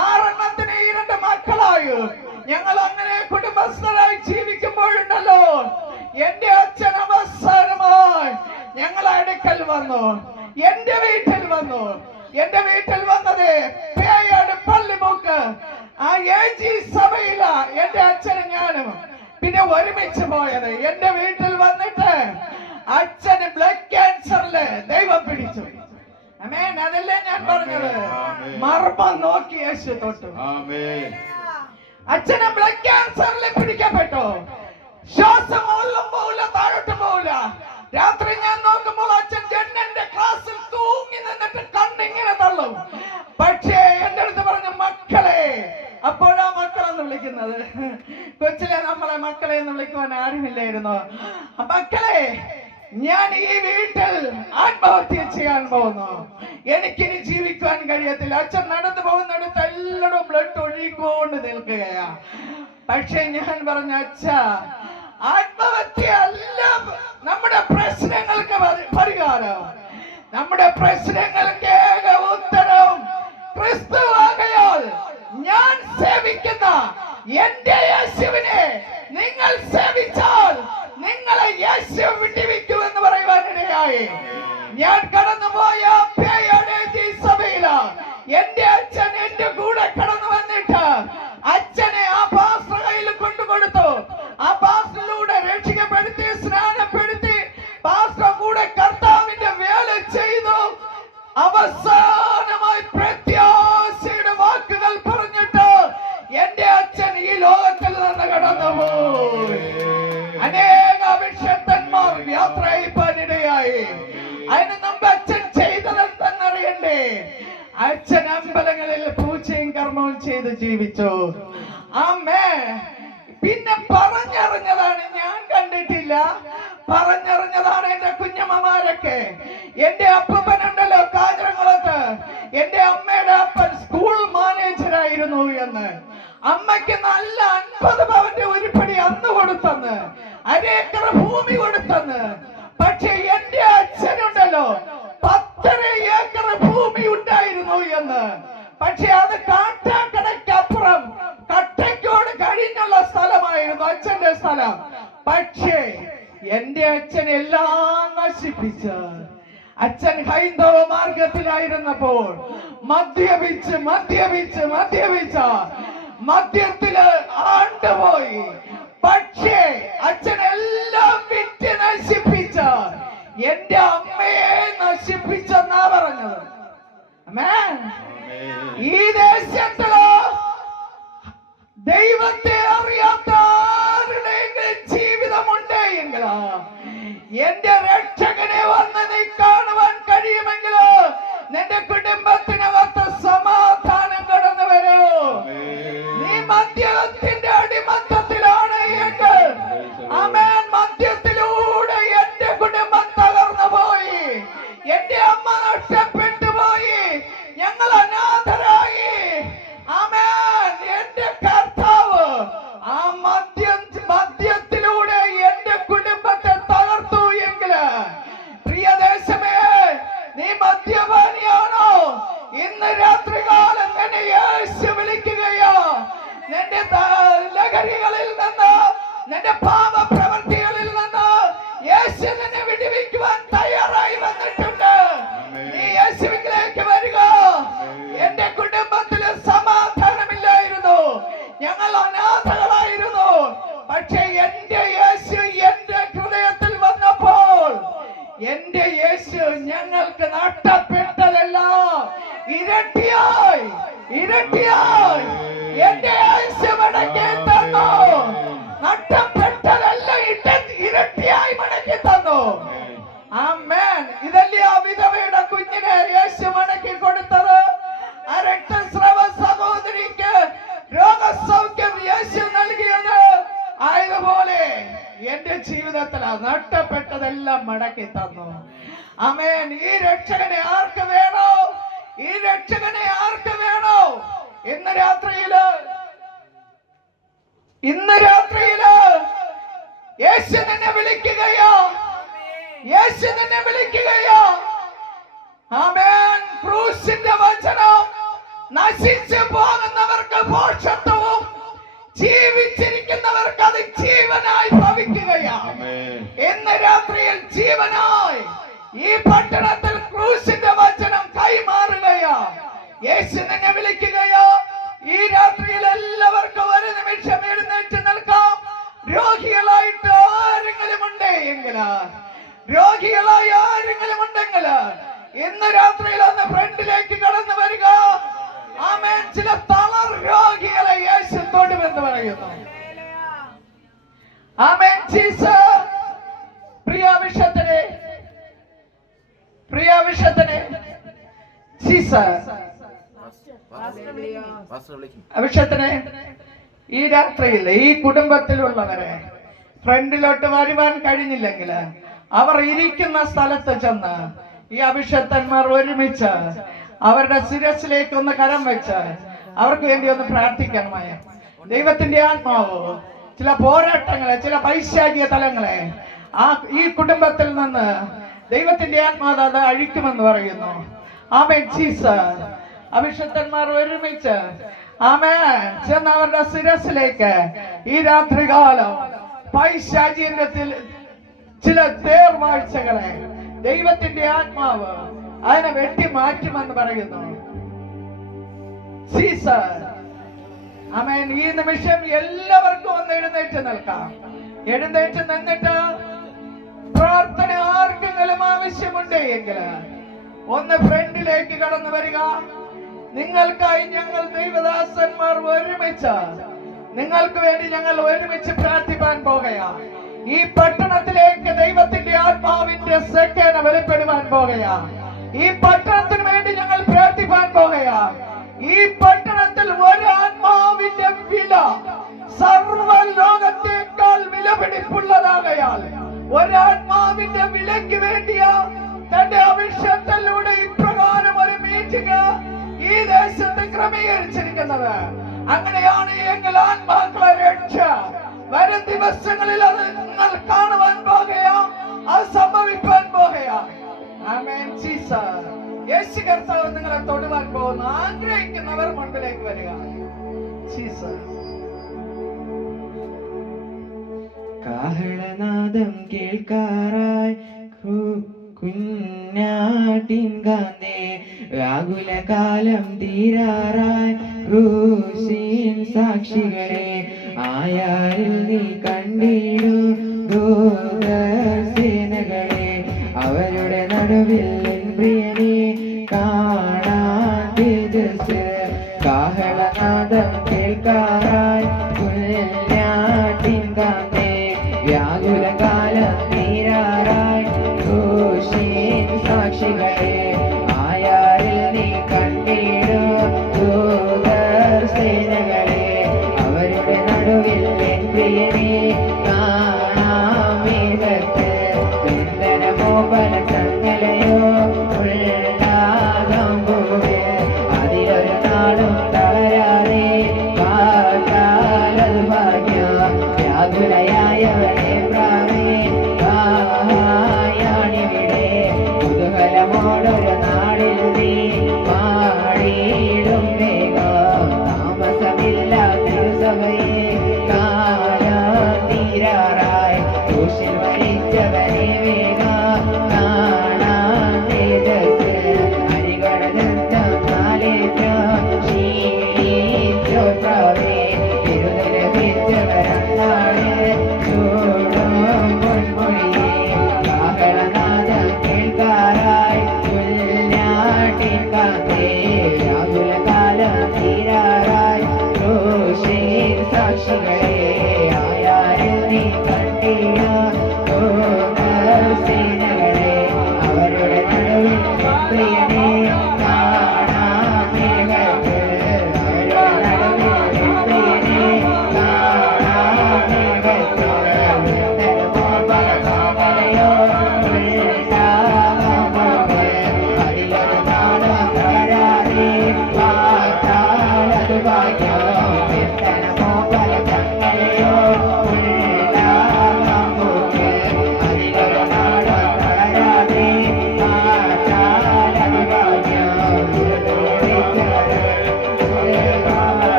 6 2 മക്കളായി. ഞങ്ങൾ അങ്ങനെ കുടുംബസ്ഥരായി ജീവിക്കുമ്പോഴുണ്ടല്ലോ, എന്റെ അച്ഛൻ അവസാനമായി ഞങ്ങളെ അടുക്കൽ വന്നു, എന്റെ വീട്ടിൽ വന്നു. എന്റെ വീട്ടിൽ വന്നത് പേയാട് പള്ളിമുക്ക് ആ AG സഭയില എന്റെ അച്ഛനും ഞാനും പിന്നെ ഒരുമിച്ച് പോയത്. എന്റെ വീട്ടിൽ വന്നിട്ട് അച്ഛന് ബ്ലഡ് ക്യാൻസറില് ദൈവം പിടിച്ചു. ആമേൻ. അതല്ലേ ഞാൻ പറഞ്ഞത്, മർമ്മം നോക്കി യേശു തൊട്ടു. അച്ഛന് ബ്ലഡ് ക്യാൻസറിൽ പിടിക്കപ്പെട്ടു. ശ്വാസം മുകളിലും പോകില്ല, താഴോട്ടും പോകില്ല. രാത്രി ഞാൻ നോക്കുമ്പോൾ അച്ഛൻ ജനലിന്റെ ക്ലാസ്സിൽ തൂങ്ങി നിന്നിട്ട് കണ്ണിങ്ങനെ തള്ളും. പക്ഷേ എന്റെ അടുത്ത് പറഞ്ഞു, മക്കളെ, അപ്പോഴാ മക്കളെന്ന് വിളിക്കുന്നത്. കൊച്ചിലെ നമ്മളെ മക്കളെ എന്ന് വിളിക്കുവാൻ ആരുമില്ലായിരുന്നു. മക്കളെ, ഞാൻ ഈ വീട്ടിൽ ആത്മഹത്യ ചെയ്യാൻ പോകുന്നു. എനിക്കിനി ജീവിക്കാൻ കഴിയത്തില്ല. അച്ഛൻ നടന്നു പോകുന്നിടത്ത് എല്ലായിടും ബ്ലഡ് ഒഴുകിക്കൊണ്ട് നിൽക്കുകയാ. പക്ഷെ ഞാൻ പറഞ്ഞ, അച്ഛാ, ആത്മഹത്യ അല്ല നമ്മുടെ പ്രശ്നങ്ങൾക്ക് പരിഹാരം. നമ്മുടെ പ്രശ്നങ്ങൾക്ക് ഏക ഉത്തരം ക്രിസ്തുവാകയാൽ ഞാൻ സേവിക്കുന്ന എന്റെ യേശുവിനെ നിങ്ങൾ സേവിച്ചാൽ നിങ്ങളെ യേശു വിട്ടുവെക്കുമെന്ന് പറയുവാനിടയായി. ഞാൻ കടന്നുപോയ സഭയില എന്റെ അച്ഛൻ എന്റെ കൂടെ കടന്നു വന്നിട്ട് അച്ഛനെ ആ പാസ്റ്റർ കയ്യിൽ കൊണ്ടുകൊടുത്തു. ആ പാസ്റ്ററിലൂടെ രക്ഷിക്കപ്പെടുത്തി, സ്നാനപ്പെടുത്തി, പാസ്റ്റർ കൂടെ കർത്താവിന്റെ വേല ചെയ്തു. അവസാനമായി പ്രത്യാശയുടെ വാക്കുകൾ പറഞ്ഞിട്ട് എന്റെ അച്ഛൻ ഈ ലോകത്തിൽ നിന്ന് കടന്നുപോയി. അനേക അഭിഷേകന്മാർ യാത്രയിപ്പാനിടയായി. അതിന് മുമ്പ് അച്ഛൻ ചെയ്തത് എന്തെന്നറിയണ്ടേ? അച്ഛൻ അമ്പലങ്ങളിൽ പൂജയും കർമ്മവും ചെയ്ത് ജീവിച്ചു. അമ്മേ, പിന്നെ പറഞ്ഞറിഞ്ഞതാണ്, ഞാൻ കണ്ടിട്ടില്ല. പറഞ്ഞറിഞ്ഞതാണ് എന്റെ കുഞ്ഞമ്മമാരൊക്കെ. എന്റെ അപ്പനുണ്ടല്ലോ കാഞ്ഞിരംകുളത്ത്, എന്റെ അമ്മയുടെ അപ്പൻ സ്കൂൾ മാനേജരായിരുന്നു എന്ന്. അമ്മയ്ക്ക് നല്ല 50 പവന്റെ ഉരുപ്പടി അന്ന് കൊടുത്തെന്ന്, 1 ഏക്കർ ഭൂമി കൊടുത്തെന്ന്. പക്ഷെ എന്റെ അച്ഛനുണ്ടല്ലോ 10 ഏക്കർ ഭൂമി ഉണ്ടായിരുന്നു എന്ന്. പക്ഷെ അത് കാട്ടാക്കടയ്ക്കപ്പുറം കട്ടയ്ക്കോട് കഴിഞ്ഞുള്ള സ്ഥലമായിരുന്നു അച്ഛന്റെ സ്ഥലം. പക്ഷേ എന്റെ അച്ഛൻ എല്ലാം നശിപ്പിച്ച. അച്ഛൻ ഹൈന്ദവ മാർഗത്തിലായിരുന്നപ്പോൾ മദ്യപിച്ച് മദ്യപിച്ച് മദ്യപിച്ച മദ്യത്തില് ആണ്ടുപോയി. പക്ഷേ അച്ഛൻ എല്ലാം വിറ്റ് നശിപ്പിച്ച എന്റെ അമ്മയെ നശിപ്പിച്ചെന്നാ പറഞ്ഞത്. ഈ ദേശത്തിലോ ദൈവത്തെ അറിയാത്ത ജീവിതമുണ്ട് എങ്കിലോ, എന്റെ രക്ഷകനെ വന്ന് നീ കാണുവാൻ കഴിയുമെങ്കിലോ, നിന്റെ കുടുംബത്തിന് ഇരട്ടിയായി ഇരട്ടിയായി എന്റെ ആയുസ് മടക്കി തന്നു. നഷ്ടപ്പെട്ടതല്ല ഇരട്ടിയായി മടക്കി തന്നു. ആമേൻ. ഇതല്ലേ ആ വിധവയുടെ കുഞ്ഞിനെ യേശു മടക്കി കൊടുത്തത്. ആ രക്തസ്രവ സഹോദരിക്ക് രോഗസൗഖ്യം യേശു നൽകിയത്. ആയതുപോലെ എന്റെ ജീവിതത്തിൽ നഷ്ടപ്പെട്ടതെല്ലാം മടക്കി തന്നു. ആമേൻ. ഈ രക്ഷകനെ ആർക്ക് വേണോ? ഈ രക്ഷകനെ ആർക്ക് വേണോ? ഇന്ന് രാത്രിയില് യേശു നിന്നെ വിളിക്കുകയോ? യേശു നിന്നെ വിളിക്കുകയോ? ആമേൻ. ക്രൂശിന്റെ വചനം നശിച്ചു പോകുന്നവർക്ക് മോക്ഷത്വവും ജീവിച്ചിരിക്കുന്നവർക്ക് അത് ജീവനായി ഭവിക്കുകയാണ്. ഇന്ന് രാത്രിയിൽ ജീവനായി ഈ പട്ടണത്തിൽ ക്രൂശിന്റെ വചനം കൈമാറുകയോ? യേശു നിന്നെ വിളിക്കുകയോ? ഈ രാത്രിയിൽ എല്ലാവർക്കും ഒരു നിമിഷം എഴുന്നേറ്റ് നിൽക്കാം. രോഗികളായിട്ട് ആരെങ്കിലും ഉണ്ടെങ്കിൽ, രോഗികളായി ആരെങ്കിലും ഉണ്ടെങ്കിൽ ഇന്ന് രാത്രിയിൽ ഒന്ന് ഫ്രണ്ടിലേക്ക് കടന്നു വരിക. ആമേൻ. ചില തളർ രോഗികളെ യേശു തൊടുമെന്ന് പറയുന്നു. ആമേൻ. ജീസസ്. പ്രിയ വിശുദ്ധനെ ജീസസ് അഭിഷേകത്തിനെ ഈ രാത്രിയിൽ ഈ കുടുംബത്തിലുള്ളവരെ ഫ്രണ്ടിലോട്ട് വരുവാൻ കഴിഞ്ഞില്ലെങ്കിൽ അവർ ഇരിക്കുന്ന സ്ഥലത്ത് ചെന്ന് ഈ അഭിഷേകന്മാർ ഒരുമിച്ച് അവരുടെ ശിരസിലേക്ക് ഒന്ന് കരം വെച്ച് അവർക്ക് വേണ്ടി ഒന്ന് പ്രാർത്ഥിക്കണമായ. ദൈവത്തിന്റെ ആത്മാവ് ചില പോരാട്ടങ്ങളെ, ചില പൈശാചിക തലങ്ങളെ ഈ കുടുംബത്തിൽ നിന്ന് ദൈവത്തിന്റെ ആത്മാവ് അത് അഴിക്കുമെന്ന് പറയുന്നു. ആമേൻ. ജീസസ്. അഭിഷേകന്മാർ ഒരുമിച്ച് ആമേൻ ചെന്ന് അവരുടെ ശിരസിലേക്ക് ഈ രാത്രികാലം പൈശാചിന്റെ ചില തേർവാഴ്ചകളെ ദൈവത്തിന്റെ ആത്മാവ് അതിനെ വെട്ടി മാറ്റുമെന്ന് പറയുന്നു. ജീസസ്. ആമേൻ. ഈ നിമിഷം എല്ലാവർക്കും ഒന്ന് എഴുന്നേറ്റ് നിൽക്കാം. എഴുന്നേറ്റ് നിന്നിട്ട് പ്രാർത്ഥന ആർക്കെങ്കിലും ആവശ്യമുണ്ട് എങ്കിൽ ഒന്ന് ഫ്രണ്ടിലേക്ക് കടന്നു വരിക. നിങ്ങൾക്കായി ഞങ്ങൾ ദൈവദാസന്മാർ ഒരുമിച്ച്, നിങ്ങൾക്ക് വേണ്ടി ഞങ്ങൾ ഒരുമിച്ച് പ്രാർത്ഥിപ്പാൻ പോകുകയാണ്. ഈ പട്ടണത്തിലേക്ക് ദൈവത്തിന്റെ ആത്മാവിന്റെ സെക്കേന വെളിപ്പെടുവാൻ പോകുകയാണ്. ഈ പട്ടണത്തിന് വേണ്ടി ഞങ്ങൾ പ്രാർത്ഥിപ്പാൻ പോകുകയാണ്. ഈ പട്ടണത്തിൽ ഒരു ആത്മാവിന്റെ വില സർവ്വലോകത്തേക്കാൾ വിലപിടിപ്പുള്ളതാകയാൽ ഒരാത്മാവിന്റെ വിലയ്ക്ക് വേണ്ടിയ തന്റെ അഭിഷേകത്തിലൂടെ ഇപ്രകാരം ഒരു മീറ്റിംഗ് ഈ ദേശത്ത് ക്രമീകരിച്ചിരിക്കുന്നത്. അങ്ങനെയാണ് എങ്കിൽ ആത്മാക്കളെ രക്ഷ വരും ദിവസങ്ങളിൽ അത് നിങ്ങൾ കാണുവാൻ പോകുകയാ, അത് സംഭവിക്കാൻ പോകുകയാ. ആമേൻ. ജീസസ്. യേശു കർത്താവ് നിങ്ങളെ തൊടുവാൻ പോകുന്നു. ആഗ്രഹിക്കുന്നവർ മുൻപിലേക്ക് വരിക. ജീസസ്. കാഹളനാദം കേൾക്കാറായി കുഞ്ഞാട്ടിൻ കാന്തേ, വ്യാകുലകാലം തീരാറായി ക്രൂശിൻ സാക്ഷികളെ ആയാരിൽ നീ കണ്ടിടൂ ദൂതസേനകളെ. അവരുടെ നടുവിൽ എൻ പ്രിയനെ കാണാൻ തേജസ്. കാഹളനാദം കേൾക്കാറായി കുഞ്ഞാട്ടിൻ കാന്തേ, വ്യാകുലകാലം തീരാറായി ക്രൂശിൻ സാക്ഷികളെ ആയാരിൽ നീ കണ്ടിടൂ ദൂതസേനകളെ. അവരുടെ നടുവിൽ എൻ പ്രിയനെ കാണാം മേഘത്ത്. ബന്ധനമോ പല തങ്ങളെയോ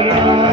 ോ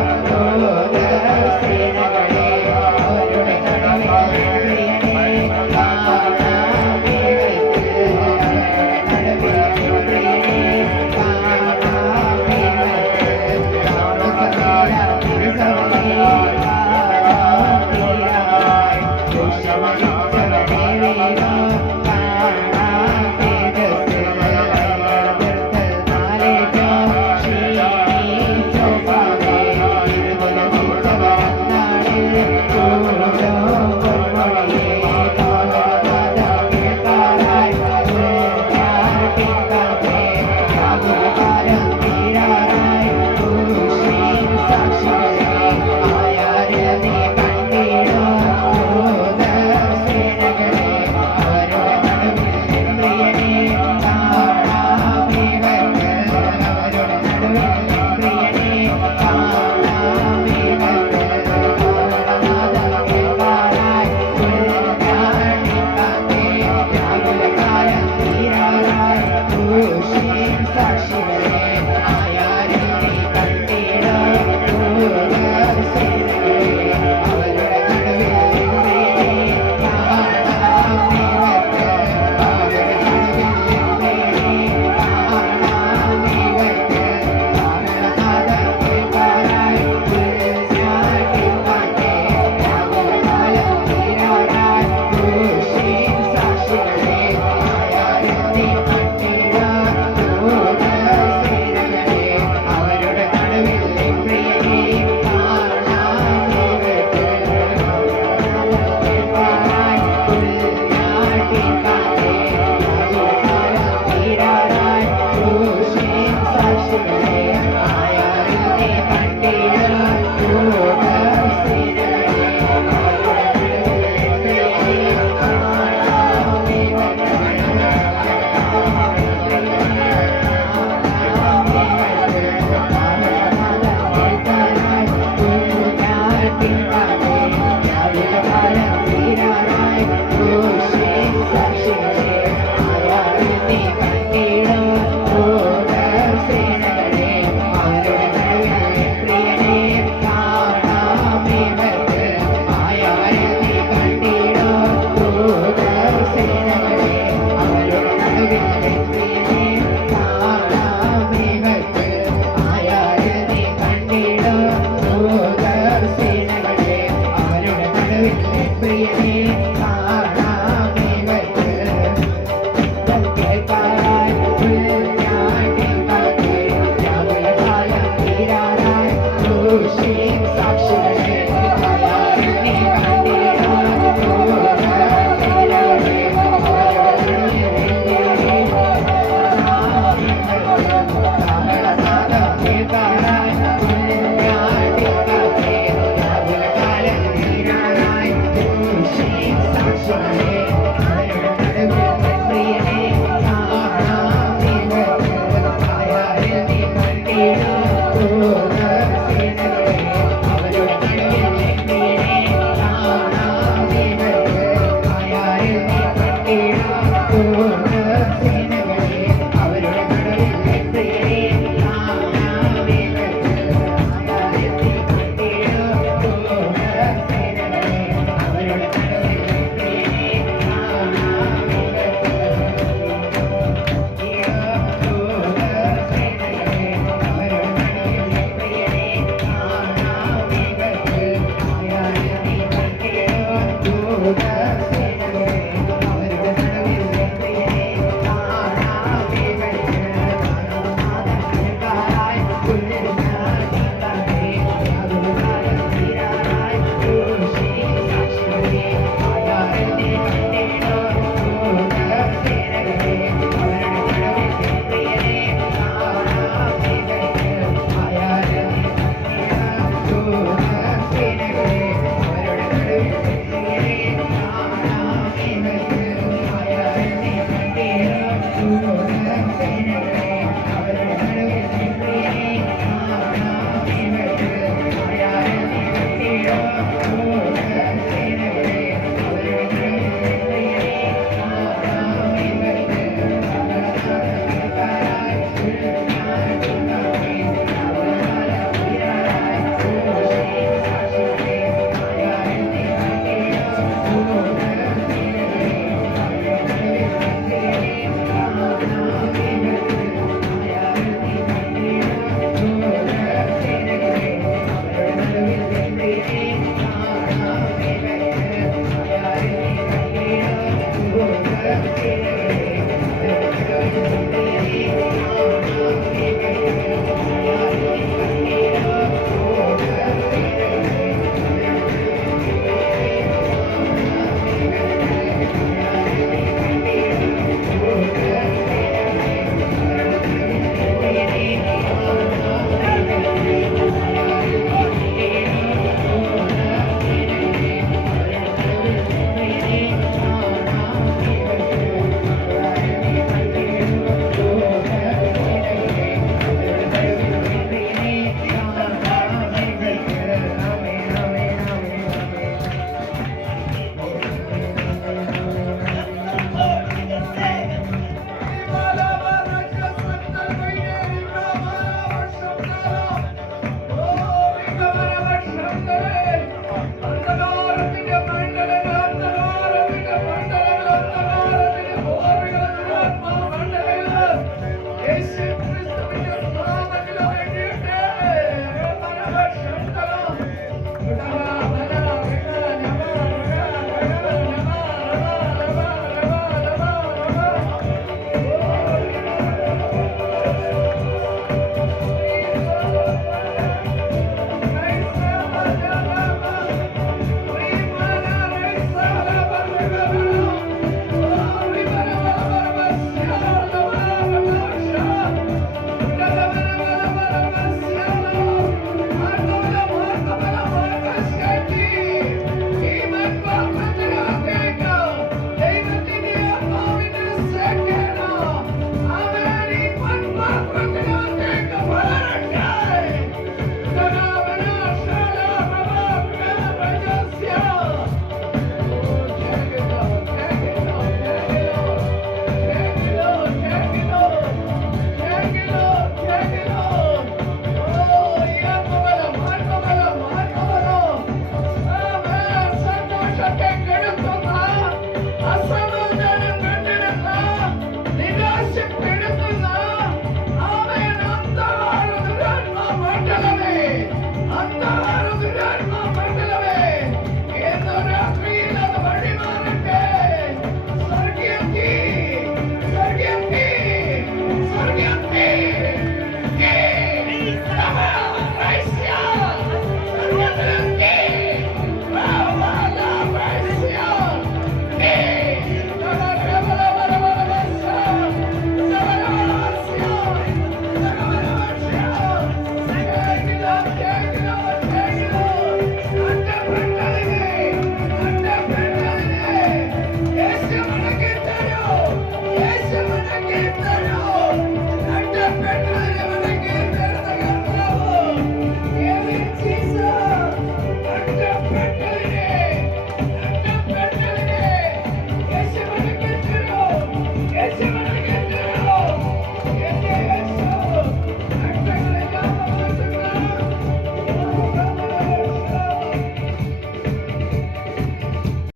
വിട്ടൊരു